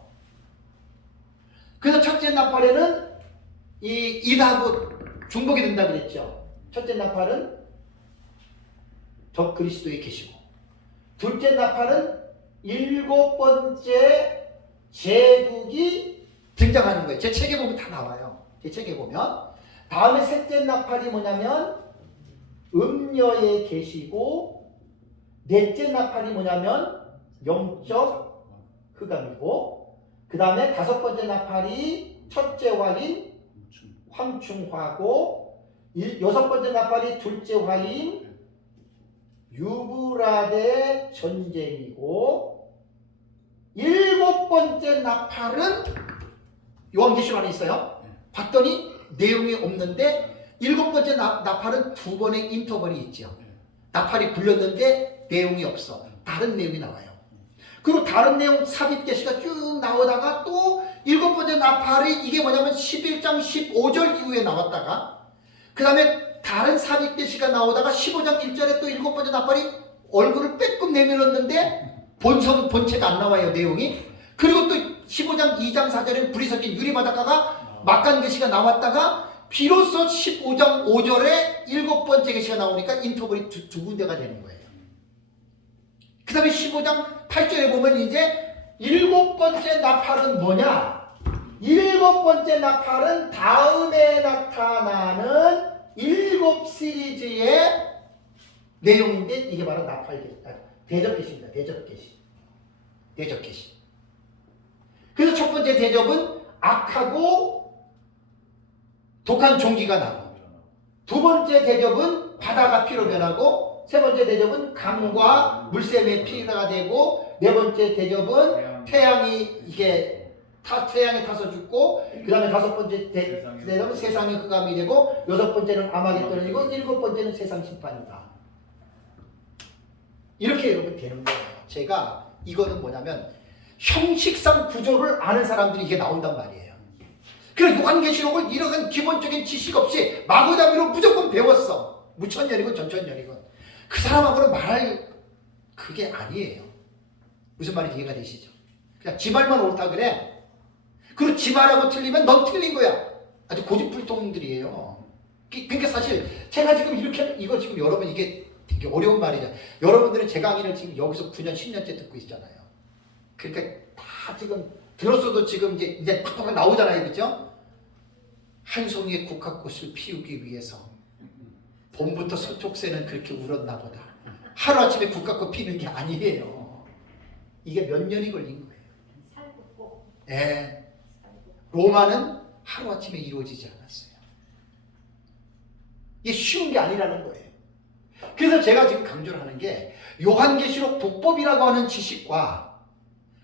그래서 첫째 나팔에는 이 이다부 중복이 된다 그랬죠. 첫째 나팔은 적 그리스도에 계시고, 둘째 나팔은 일곱 번째 제국이 등장하는 거예요. 제 책에 보면 다 나와요. 제 책에 보면. 다음에 셋째 나팔이 뭐냐면 음녀에 계시고, 넷째 나팔이 뭐냐면 영적 흑암이고, 그 다음에 다섯 번째 나팔이 첫째 화인 황충화고, 여섯 번째 나팔이 둘째 화인 유브라데 전쟁이고, 7번째 나팔은 요한계시록 안에 있어요. 봤더니 내용이 없는데 7번째 나팔은 2번의 인터벌이 있죠. 나팔이 불렸는데 내용이 없어. 다른 내용이 나와요. 그리고 다른 내용 삽입계시가 쭉 나오다가 또 7번째 나팔이 이게 뭐냐면 11장 15절 이후에 나왔다가 그 다음에 다른 삽입계시가 나오다가 15장 1절에 또 7번째 나팔이 얼굴을 빼끔 내밀었는데 본체가 안 나와요, 내용이. 그리고 또 15장 2장 4절에 불이 섞인 유리바닷가가 막간계시가 나왔다가 비로소 15장 5절에 7번째 계시가 나오니까 인터벌이 두 군데가 되는 거예요. 그 다음에 15장 8절에 보면 이제 7번째 나팔은 뭐냐? 7번째 나팔은 다음에 나타나는 7 시리즈의 내용인데 이게 바로 대접계시입니다. 대접계시. 그래서 첫 번째 대접은 악하고 독한 종기가 나고, 두 번째 대접은 바다가 피로 변하고, 세 번째 대접은 강과 물샘의 피가 되고, 네 번째 대접은 태양이 타서 죽고, 그 다음에 다섯 번째 대접은 세상이 흑암이 되고, 여섯 번째는 아마겟돈이고, 일곱 번째는 세상 심판이다. 이렇게 여러분 되는 거예요. 제가 이거는 뭐냐면 형식상 구조를 아는 사람들이 이게 나온단 말이에요. 그래서 요한계시록을 이런 기본적인 지식 없이 마구잡이로 무조건 배웠어. 무천년이건 전천년이건. 그 사람하고는 말할 그게 아니에요. 무슨 말인지 이해가 되시죠? 그냥 지 말만 옳다 그래. 그리고 지 말하고 틀리면 넌 틀린 거야. 아주 고집불통들이에요. 그러니까 사실 제가 지금 이거 지금 여러분 이게 되게 어려운 말이죠. 여러분들은 제 강의를 지금 여기서 9년, 10년째 듣고 있잖아요. 그러니까 다 지금 들었어도 지금 이제 팍팍 나오잖아요. 그죠? 한 송이의 국화꽃을 피우기 위해서 봄부터 서쪽새는 그렇게 울었나 보다. 하루아침에 국화꽃 피는 게 아니에요. 이게 몇 년이 걸린 거예요. 예. 로마는 하루아침에 이루어지지 않았어요. 이게 쉬운 게 아니라는 거예요. 그래서 제가 지금 강조를 하는 게 요한계시록 북법이라고 하는 지식과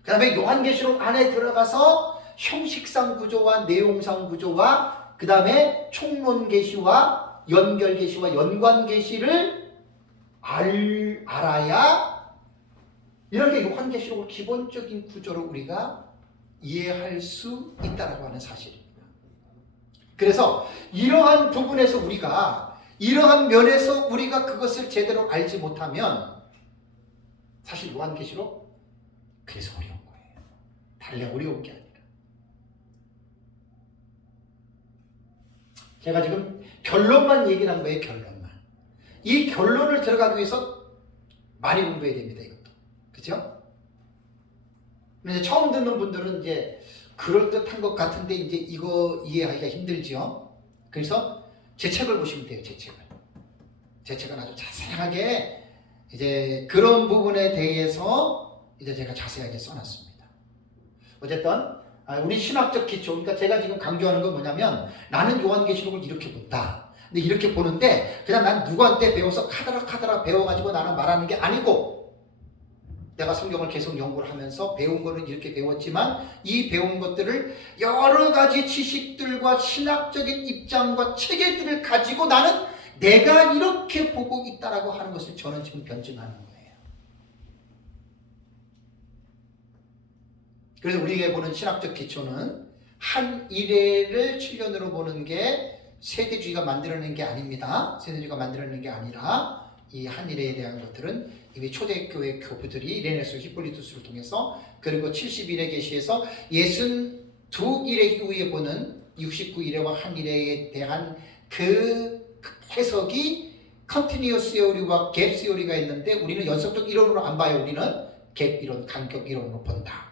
그 다음에 요한계시록 안에 들어가서 형식상 구조와 내용상 구조와 그 다음에 총론계시와 연결계시와 연관계시를 알아야 이렇게 요한계시록을 기본적인 구조로 우리가 이해할 수 있다라고 하는 사실입니다. 그래서 이러한 부분에서 이러한 면에서 우리가 그것을 제대로 알지 못하면 사실 요한계시록 그래서 어려운 거예요. 달래 어려운 게 아니라. 제가 지금 결론만 얘기를 한 거예요. 결론만. 이 결론을 들어가기 위해서 많이 공부해야 됩니다. 이것도. 그죠? 이제 처음 듣는 분들은 이제 그럴듯한 것 같은데 이제 이거 이해하기가 힘들죠. 그래서 제 책을 보시면 돼요. 제 책은 아주 자세하게 이제 그런 부분에 대해서 이제 제가 자세하게 써놨습니다. 어쨌든 우리 신학적 기초, 그러니까 제가 지금 강조하는 건 뭐냐면 나는 요한계시록을 이렇게 본다. 근데 이렇게 보는데 그냥 난 누구한테 배워서 카더라 배워가지고 나는 말하는 게 아니고 내가 성경을 계속 연구를 하면서 배운 거는 이렇게 배웠지만 이 배운 것들을 여러 가지 지식들과 신학적인 입장과 체계들을 가지고 나는 내가 이렇게 보고 있다라고 하는 것을 저는 지금 변증하는 거예요. 그래서 우리가 보는 신학적 기초는 한 이래를 7년으로 보는 게 세대주의가 만들어낸 게 아닙니다. 세대주의가 만들어낸 게 아니라 이 한일에 대한 것들은 이미 초대교회 교부들이 이레네스 히폴리투스를 통해서 그리고 71회 계시에서 62일의 이후에 보는 69일회와 한일회에 대한 그 해석이 컨티니어스 시오리와 갭 시오리가 있는데 우리는 연속적 이론으로 안 봐요. 우리는 갭 이론, 간격 이론으로 본다.